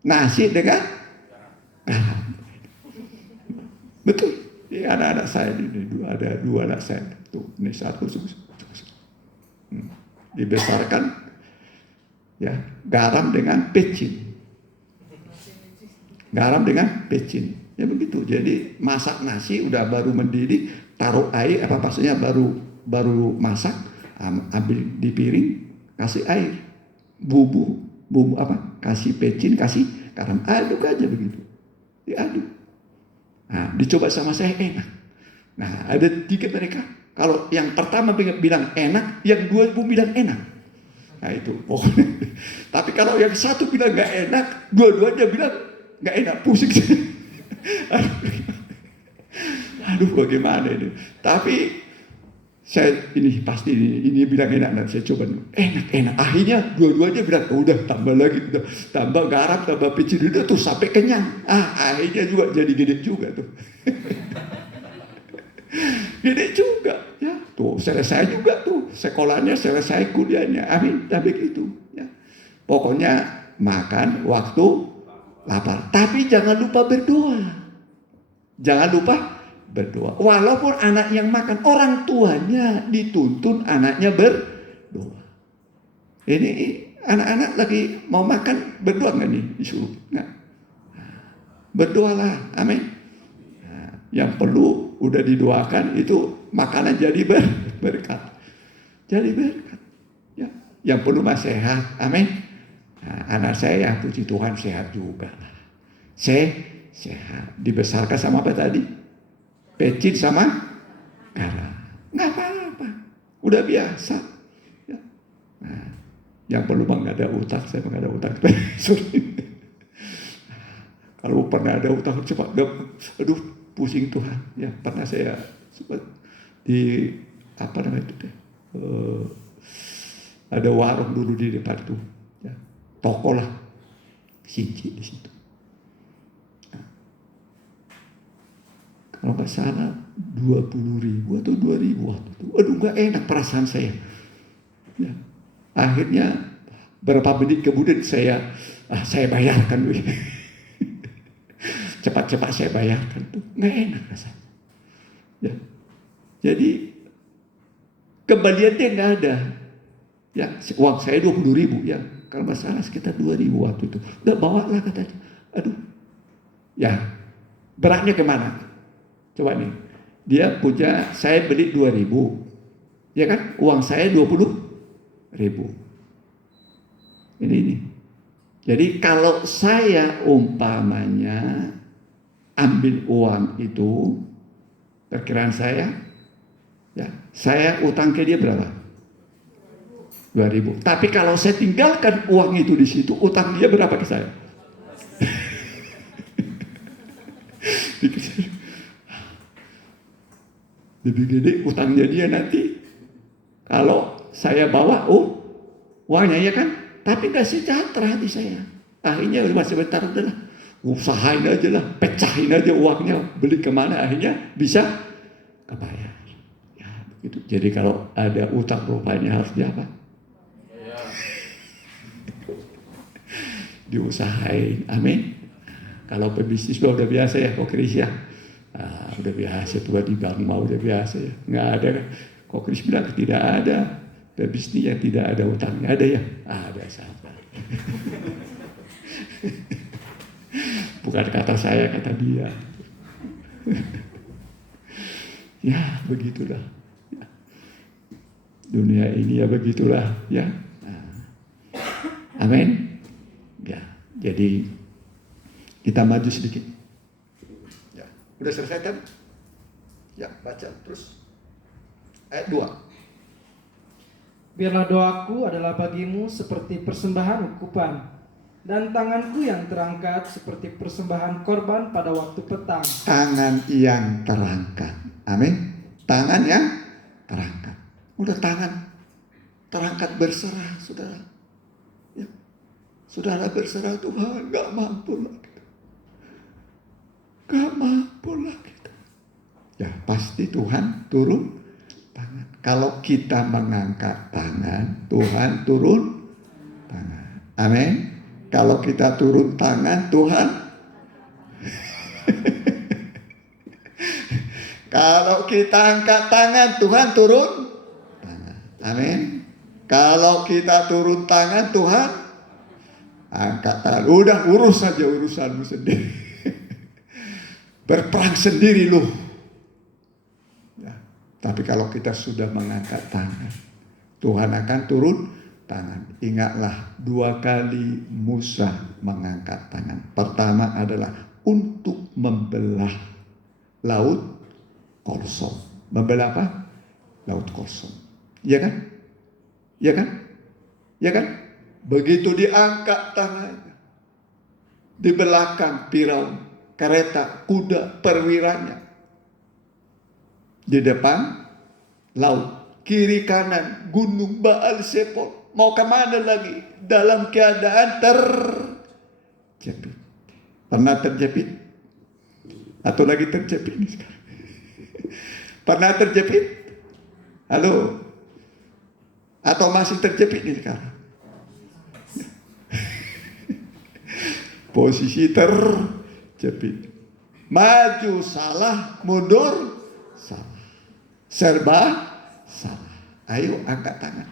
nasi dengan garam. Betul. Ya, anak-anak saya ini ada 2 anak saya. Tuh, ini 1 dibesarkan ya garam dengan pecin. garam dengan pecin. Ya begitu. Jadi masak nasi udah baru mendidih, taruh air, maksudnya baru masak, ambil di piring, kasih air, bumbu kasih pecin, kasih garam, aduk aja begitu, diaduk. Nah, dicoba sama saya enak. Nah, ada 3 mereka. Kalau yang pertama bilang enak, yang 2 pun bilang enak. Nah itu pokoknya. Tapi kalau yang satu bilang nggak enak, dua-duanya bilang nggak enak, pusing. Aduh, bagaimana ini? Tapi saya ini pasti ini bilang enak, dan saya coba enak. Akhirnya dua-duanya bilang udah tambah lagi, udah tambah garam, tambah pecin, udah tuh sampai kenyang. Akhirnya juga jadi gede juga tuh. Gede juga, ya tuh selesai juga tuh sekolahnya, selesai kuliahnya, amin. Tapi gitu, ya. Pokoknya makan waktu lapar, tapi jangan lupa berdoa. Jangan lupa berdoa. Walaupun anak yang makan, orang tuanya dituntun anaknya berdoa. Ini anak-anak lagi mau makan, berdoa nggak nih disuruh? Nggak. Berdoalah, amin. Yang perlu udah didoakan itu makanan jadi berkat. Jadi berkat. Ya. Yang perlu mah sehat. Amin. Nah, anak saya yang puji Tuhan sehat juga. Sehat. Dibesarkan sama apa tadi? Pecin sama garam. Nggak apa-apa. Udah biasa. Ya. Nah, yang perlu mah nggak ada utang. Saya nggak ada utang. Kalau pernah ada utang cepat. Aduh, pusing Tuhan. Ya, pernah saya sempat di ada warung dulu di depan tuh, ya, toko lah, Sinci di situ. Nah, kalau nggak salah 20.000 atau 2.000 waktu itu. Aduh, nggak enak perasaan saya. Ya, akhirnya berapa menit kemudian saya bayarkan. Cepat-cepat saya bayarkan tuh, nggak enak rasanya. Ya, jadi kembaliannya nggak ada. Ya, uang saya 20.000 ya, kalau nggak salah sekitar 2.000 waktu itu. Udah bawa lah katanya. Aduh, ya beratnya kemana? Coba nih, dia punya, saya beli 2.000, ya kan? Uang saya 20.000. Ini. Jadi kalau saya umpamanya ambil uang itu, perkiraan saya, ya, saya utang ke dia berapa? 2.000. Tapi kalau saya tinggalkan uang itu di situ, utang dia berapa ke saya? Lebih gede utangnya dia nanti. Kalau saya bawa, uangnya ya kan? Tapi nggak sejahtera hati saya. Akhirnya masih sebentar udahlah, usahain aja lah, pecahin aja uangnya, beli kemana, akhirnya bisa kebayar. Ya begitu. Jadi kalau ada utang rupanya harus apa? Diusahain, amin. Kalau pebisnis udah biasa ya, kok Kris ya, udah biasa tuh di bank mau udah biasa ya, nggak ada. Kok Kris bilang tidak ada pebisnis yang tidak ada utangnya, ada ya, ada sabar. Bukan kata saya, kata dia. Ya begitulah. Ya. Dunia ini ya begitulah ya. Amin. Ya, jadi kita maju sedikit. Ya, udah selesai kan? Ya, baca terus. Ayat 2. Biarlah doaku adalah bagimu seperti persembahan ukupan, dan tanganku yang terangkat seperti persembahan korban pada waktu petang. Tangan yang terangkat. Amin. Tangan yang terangkat. Udah tangan terangkat berserah, saudara. Ya. Saudara berserah, Tuhan, gak mampu lagi. Gak mampu lagi. Ya pasti Tuhan turun tangan. Kalau kita mengangkat tangan, Tuhan turun tangan. Amin. Kalau kita turun tangan, Tuhan. Kalau kita angkat tangan, Tuhan turun tangan. Amin. Kalau kita turun tangan, Tuhan angkat tangan. Udah urus saja urusanmu sendiri. berperang sendiri loh. Ya, tapi kalau kita sudah mengangkat tangan, Tuhan akan turun tangan. Ingatlah 2 kali Musa mengangkat tangan. Pertama adalah untuk membelah laut kosong. Membelah apa? Laut kosong. Ya kan? Ya kan? Ya kan? Begitu diangkat tangannya, di belakang Firaun, kereta, kuda, perwiranya. Di depan laut, kiri kanan gunung Baal Sepon. Mau kemana lagi? Dalam keadaan terjepit. Pernah terjepit? Atau lagi terjepit ini sekarang? Pernah terjepit? Halo? Atau masih terjepit ini sekarang? Posisi terjepit. Maju salah, mundur salah. Serba salah. Ayo angkat tangan.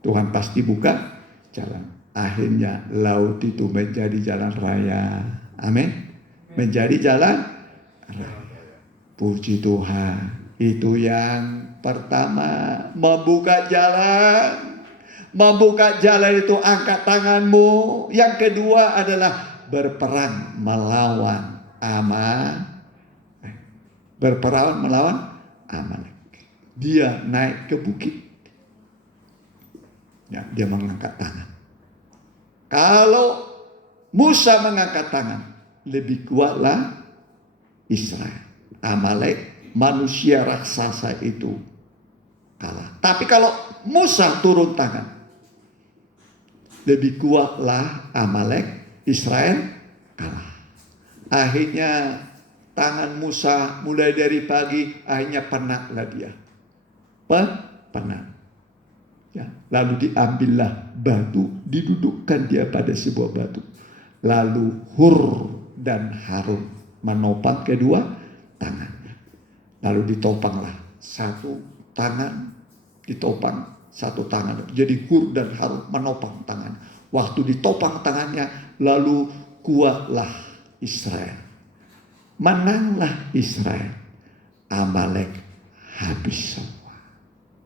Tuhan pasti buka jalan. Akhirnya laut itu menjadi jalan raya. Amin. Menjadi jalan raya. Puji Tuhan. Itu yang pertama, membuka jalan. Membuka jalan itu angkat tanganmu. Yang kedua adalah berperang melawan berperang melawan Amalek. Dia naik ke bukit. Ya, dia mengangkat tangan. Kalau Musa mengangkat tangan, lebih kuatlah Israel. Amalek, manusia raksasa itu kalah. Tapi kalau Musa turun tangan, lebih kuatlah Amalek, Israel kalah. Akhirnya tangan Musa mulai dari pagi, akhirnya penatlah dia. Penat. Ya, lalu diambillah batu, didudukkan dia pada sebuah batu. Lalu Hur dan Harun menopang kedua tangannya. Lalu ditopanglah satu tangan, ditopang satu tangan. Jadi Hur dan Harun menopang tangan. Waktu ditopang tangannya, lalu kuatlah Israel. Menanglah Israel. Amalek habis semua.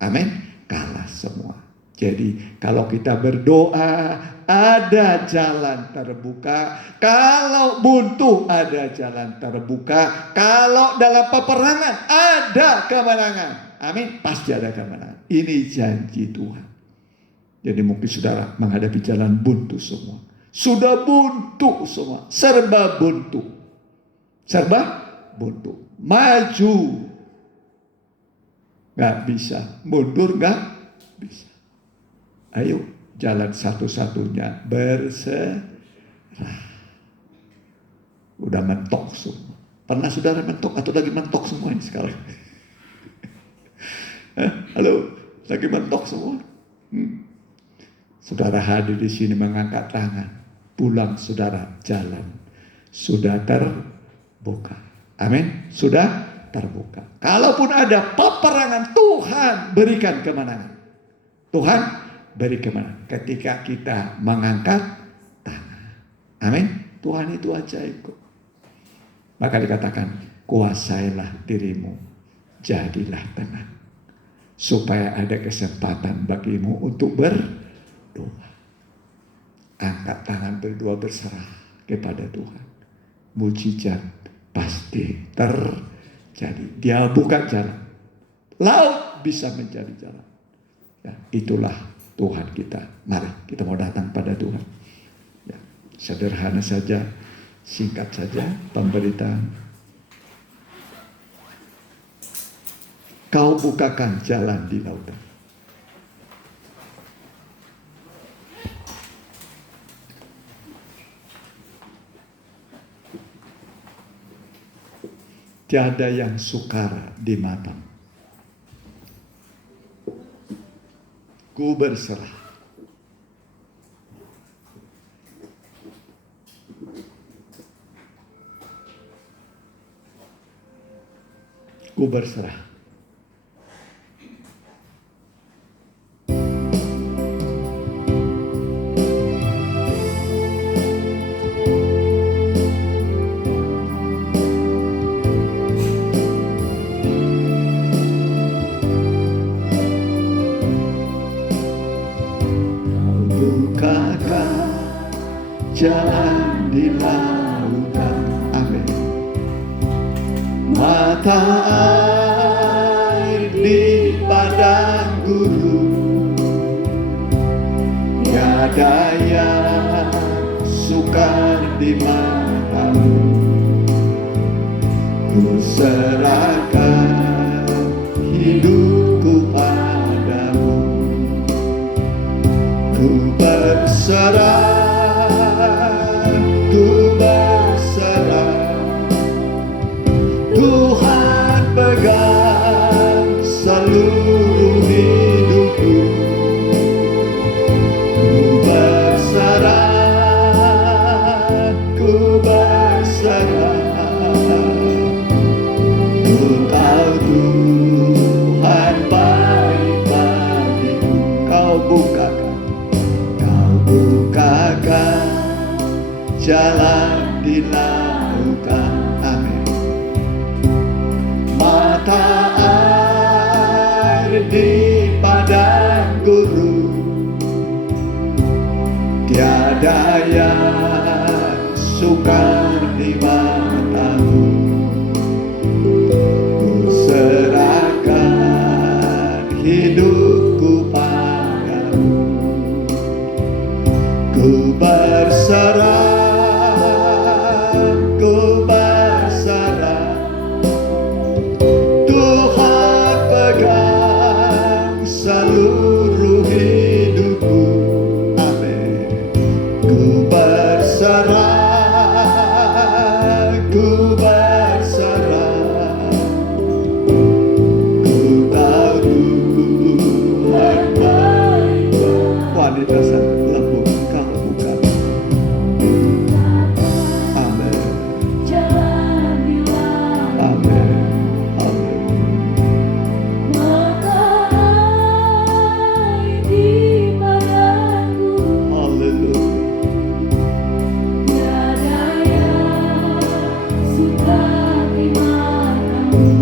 Amin. Kalah semua. Jadi kalau kita berdoa, ada jalan terbuka. Kalau buntu, ada jalan terbuka. Kalau dalam peperangan, ada kemenangan. Amin. Pasti ada kemenangan. Ini janji Tuhan. Jadi mungkin saudara menghadapi jalan buntu semua. Sudah buntu semua. Serba buntu. Serba buntu. Maju gak bisa. Mundur gak bisa. Ayo jalan satu-satunya berserah. Udah mentok semua. Pernah saudara mentok atau lagi mentok semua ini sekarang? Halo, lagi mentok semua? Saudara hadir di sini mengangkat tangan. Pulang saudara jalan. Sudah terbuka. Amin. Sudah terbuka. Kalaupun ada peperangan, Tuhan berikan kemenangan. Tuhan beri kemenangan ketika kita mengangkat tangan. Amin. Tuhan itu ajaib kok. Maka dikatakan, kuasailah dirimu, jadilah tenang, supaya ada kesempatan bagimu untuk berdoa. Angkat tangan berdoa, berserah kepada Tuhan. Mujizat pasti terjadi. Dia buka jalan. Laut bisa menjadi jalan. Ya, itulah Tuhan kita. Mari kita mau datang pada Tuhan. Ya, sederhana saja, singkat saja pemberitaan. Kau bukakan jalan di lautan. Tiada yang sukar di matamu. Ku berserah. Ku berserah. Mata air di padang gurun, tiada yang sukar di matamu. Ku serahkan hidupku padamu. Ku berserah, ku berserah. Tuhan pegang seluruh hidupku. Ku berserah, ku berserah. Ku tahu Tuhan baik bagiku. Kau bukakan jalan di lautan. Amin. Mata air di padang gurun, tiada yang sukar di matamu. Ku serahkan hidupku padamu. Ku berserah, ku berserah. Tuhan pegang seluruh hidupku. Amin. Ku berserah, ku berserah. Ku tahu Tuhan baik. Wanita sangat lembut, kau bukan. Amin. Amin.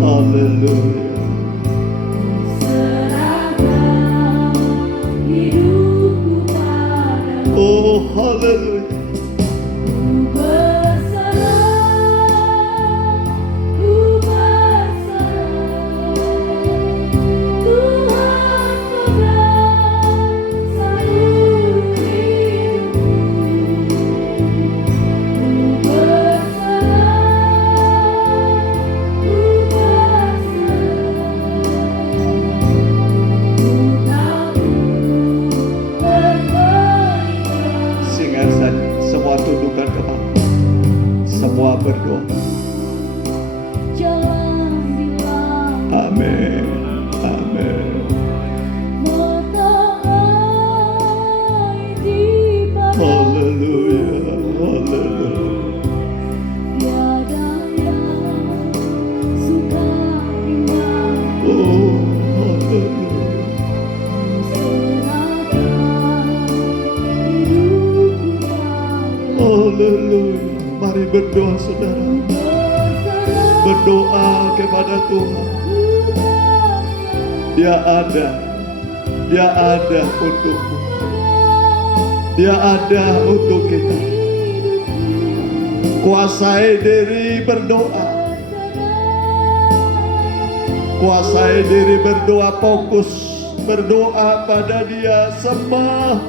Haleluya. Oh, haleluya. Singan saja, semua tundukkan kepala, semua berdoa. Amin. Amin. Haleluya. Haleluya. Oh, haleluya. Haleluya. Mari berdoa saudara. Berdoa kepada Tuhan. Dia ada. Dia ada untukmu. Dia ada untuk kita. Kuasai diri berdoa. Kuasai diri berdoa, fokus berdoa pada Dia. Sembah.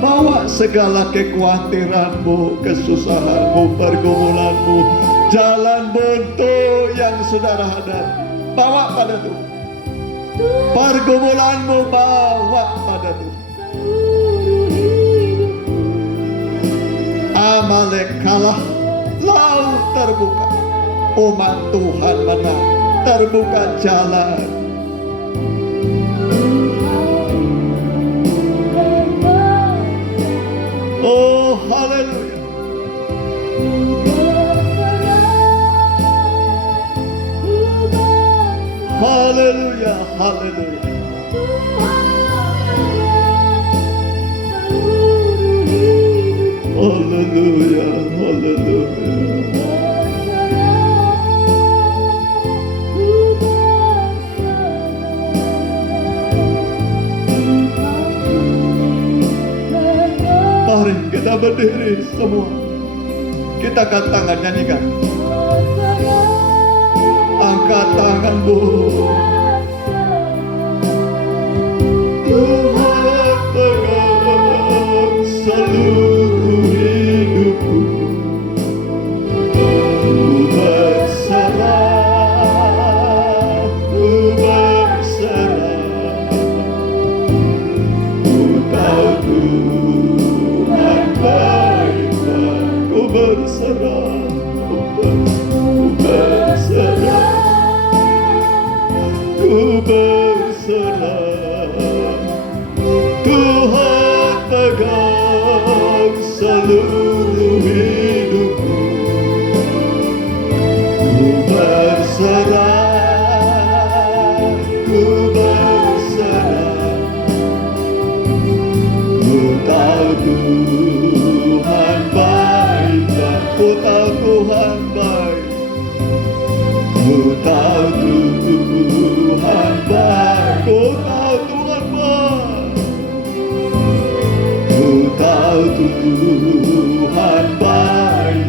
Bawa segala kekhawatiranmu, kesusahanmu, pergumulanmu, jalan buntu yang saudara hadapi, bawa pada Tuhan. Pergumulanmu bawa pada Tuhan. Amalek kalah, laut terbuka, umat Tuhan menang, terbuka jalan. Oh, haleluya. Haleluya, haleluya. Haleluya, haleluya. Mari kita berdiri semua. Kita angkat tangan, nyanyikan. Angkat tanganmu. Tuhan pegang seluruh hidupku. Ku berserah, ku berserah. Ku tahu Tuhan baik, ku berserah, ku berserah, ku berserah. Tuhan pegang seluruh hidupku. Ku berserah, ku berserah. Ku tahu Tuhan baik, ku tahu Tuhan baik. Ku tahu Tuhan baik, ku tahu Tuhan baik. Ku tahu Tuhan baik.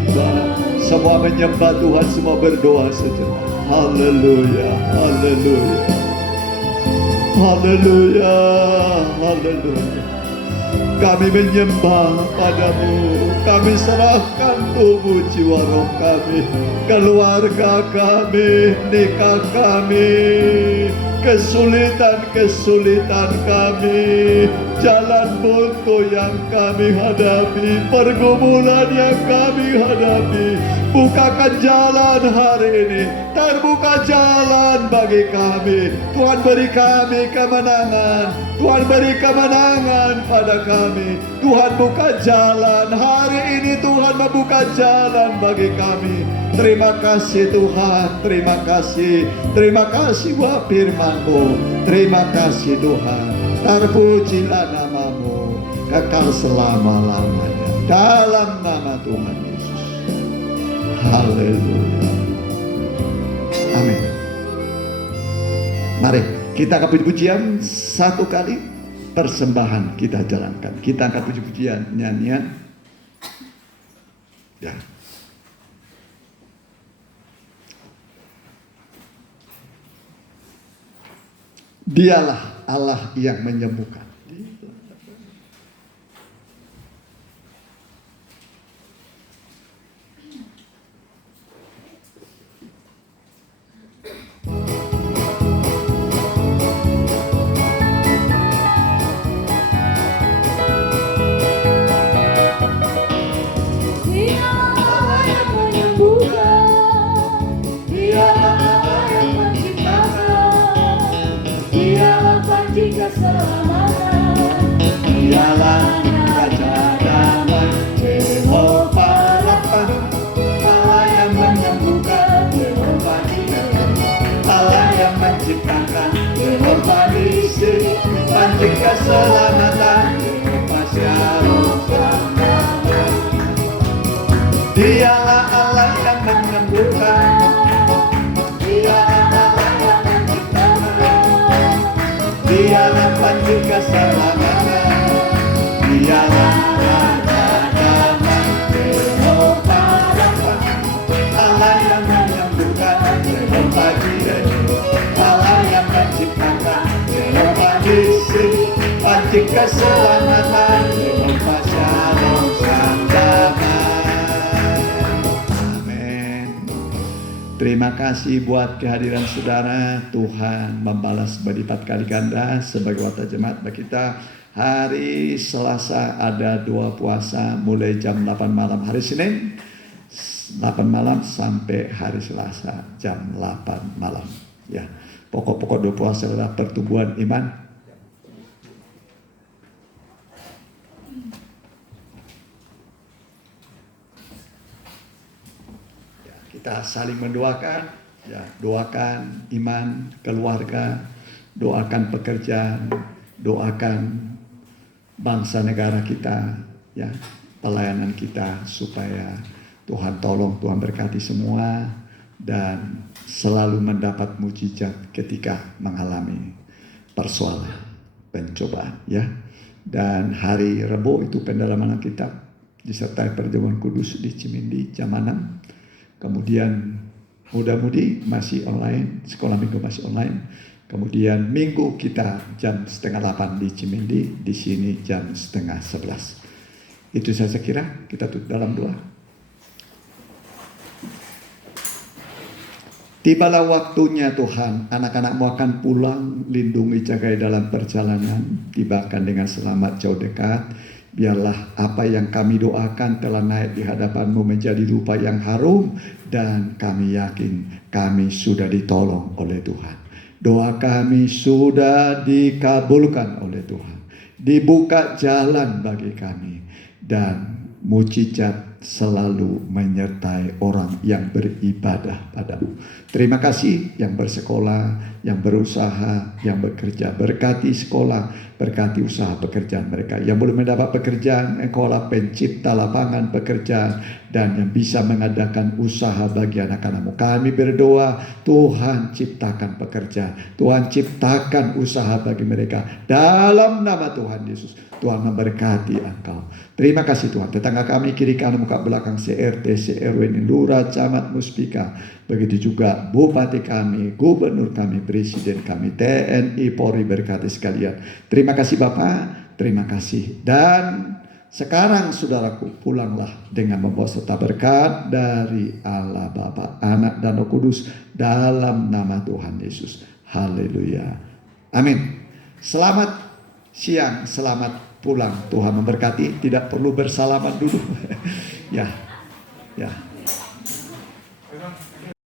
Semua menyembah Tuhan, semua berdoa sejenak. Haleluya, haleluya, haleluya, haleluya. Kami menyembah padamu, kami serahkan tubuh jiwa roh kami, keluarga kami, nikah kami, kesulitan-kesulitan kami, jalan buntu yang kami hadapi, pergumulan yang kami hadapi. Bukakan jalan hari ini, terbuka jalan bagi kami. Tuhan beri kami kemenangan, Tuhan beri kemenangan pada kami. Tuhan buka jalan hari ini, Tuhan membuka jalan bagi kami. Terima kasih Tuhan, terima kasih buat firman-Mu. Terima kasih Tuhan, terpujilah nama-Mu kekal selama-lamanya. Dalam nama Tuhan Yesus. Haleluya. Amin. Mari kita angkat puji-pujian satu kali. Persembahan kita jalankan. Kita angkat puji-pujian, nyanyian. Ya. Dialah Allah yang menyembuhkan. Dialah Raja Damai, Jehovah Rafa, Allah yang menyembuhkan, Jehovah Jireh, Allah yang menciptakan, Jehovah Nissi, panji keselamatan, Jehovah Shalom. Dialah Allah yang menyembuhkan, dialah Allah yang menciptakan, dialah panji keselamatan, dialah Raja Damai, Jehovah Rafa, Allah yang menyembuhkan, Jehovah Jireh, Allah yang menciptakan, Jehovah Nissi, panji keselamatan, Jehovah Shalom, sang damai. Amin. Terima kasih buat kehadiran saudara. Tuhan membalas berlipat kali ganda sebagai warta jemaat bagi kita. Hari Selasa ada 2 puasa mulai jam 8 malam. Hari Senin 8 malam sampai hari Selasa jam 8 malam. Ya, pokok-pokok 2 puasa adalah pertumbuhan iman. Ya, kita saling mendoakan. Ya, doakan iman keluarga, doakan pekerjaan, doakan bangsa negara kita, ya, pelayanan kita, supaya Tuhan tolong, Tuhan berkati semua, dan selalu mendapat mujizat ketika mengalami persoalan, pencobaan, ya. Dan hari Rabu itu pendalaman Alkitab, disertai perjamuan kudus di Cimindi jam 6. Kemudian muda-mudi masih online, sekolah minggu masih online. Kemudian minggu kita jam 7:30 di Cimindi, di sini jam 10:30. Itu saya kira, kita tutup dalam doa. Tibalah waktunya Tuhan, anak-anak-Mu akan pulang, lindungi, jagai dalam perjalanan, tibakan dengan selamat jauh dekat. Biarlah apa yang kami doakan telah naik di hadapan-Mu menjadi rupa yang harum, dan kami yakin kami sudah ditolong oleh Tuhan. Doa kami sudah dikabulkan oleh Tuhan. Dibuka jalan bagi kami, dan mujizat selalu menyertai orang yang beribadah padamu. Terima kasih yang bersekolah, yang berusaha, yang bekerja. Berkati sekolah, berkati usaha pekerjaan mereka. Yang belum mendapat pekerjaan, Engkaulah pencipta lapangan pekerjaan dan yang bisa mengadakan usaha bagi anak-anak-Mu. Kami berdoa, Tuhan ciptakan pekerjaan, Tuhan ciptakan usaha bagi mereka. Dalam nama Tuhan Yesus, Tuhan memberkati Engkau. Terima kasih Tuhan. Tetangga kami kiri kanan muka belakang, CRT, CRW, Lurah, Camat, Muspika. Begitu juga Bupati kami, Gubernur kami, Presiden kami, TNI, Polri, berkati sekalian. Terima kasih Bapak, terima kasih. Dan sekarang saudaraku, pulanglah dengan membawa serta berkat dari Allah Bapa, Anak dan Roh Kudus dalam nama Tuhan Yesus. Haleluya. Amin. Selamat siang, selamat pulang. Tuhan memberkati. Tidak perlu bersalaman dulu. Ya.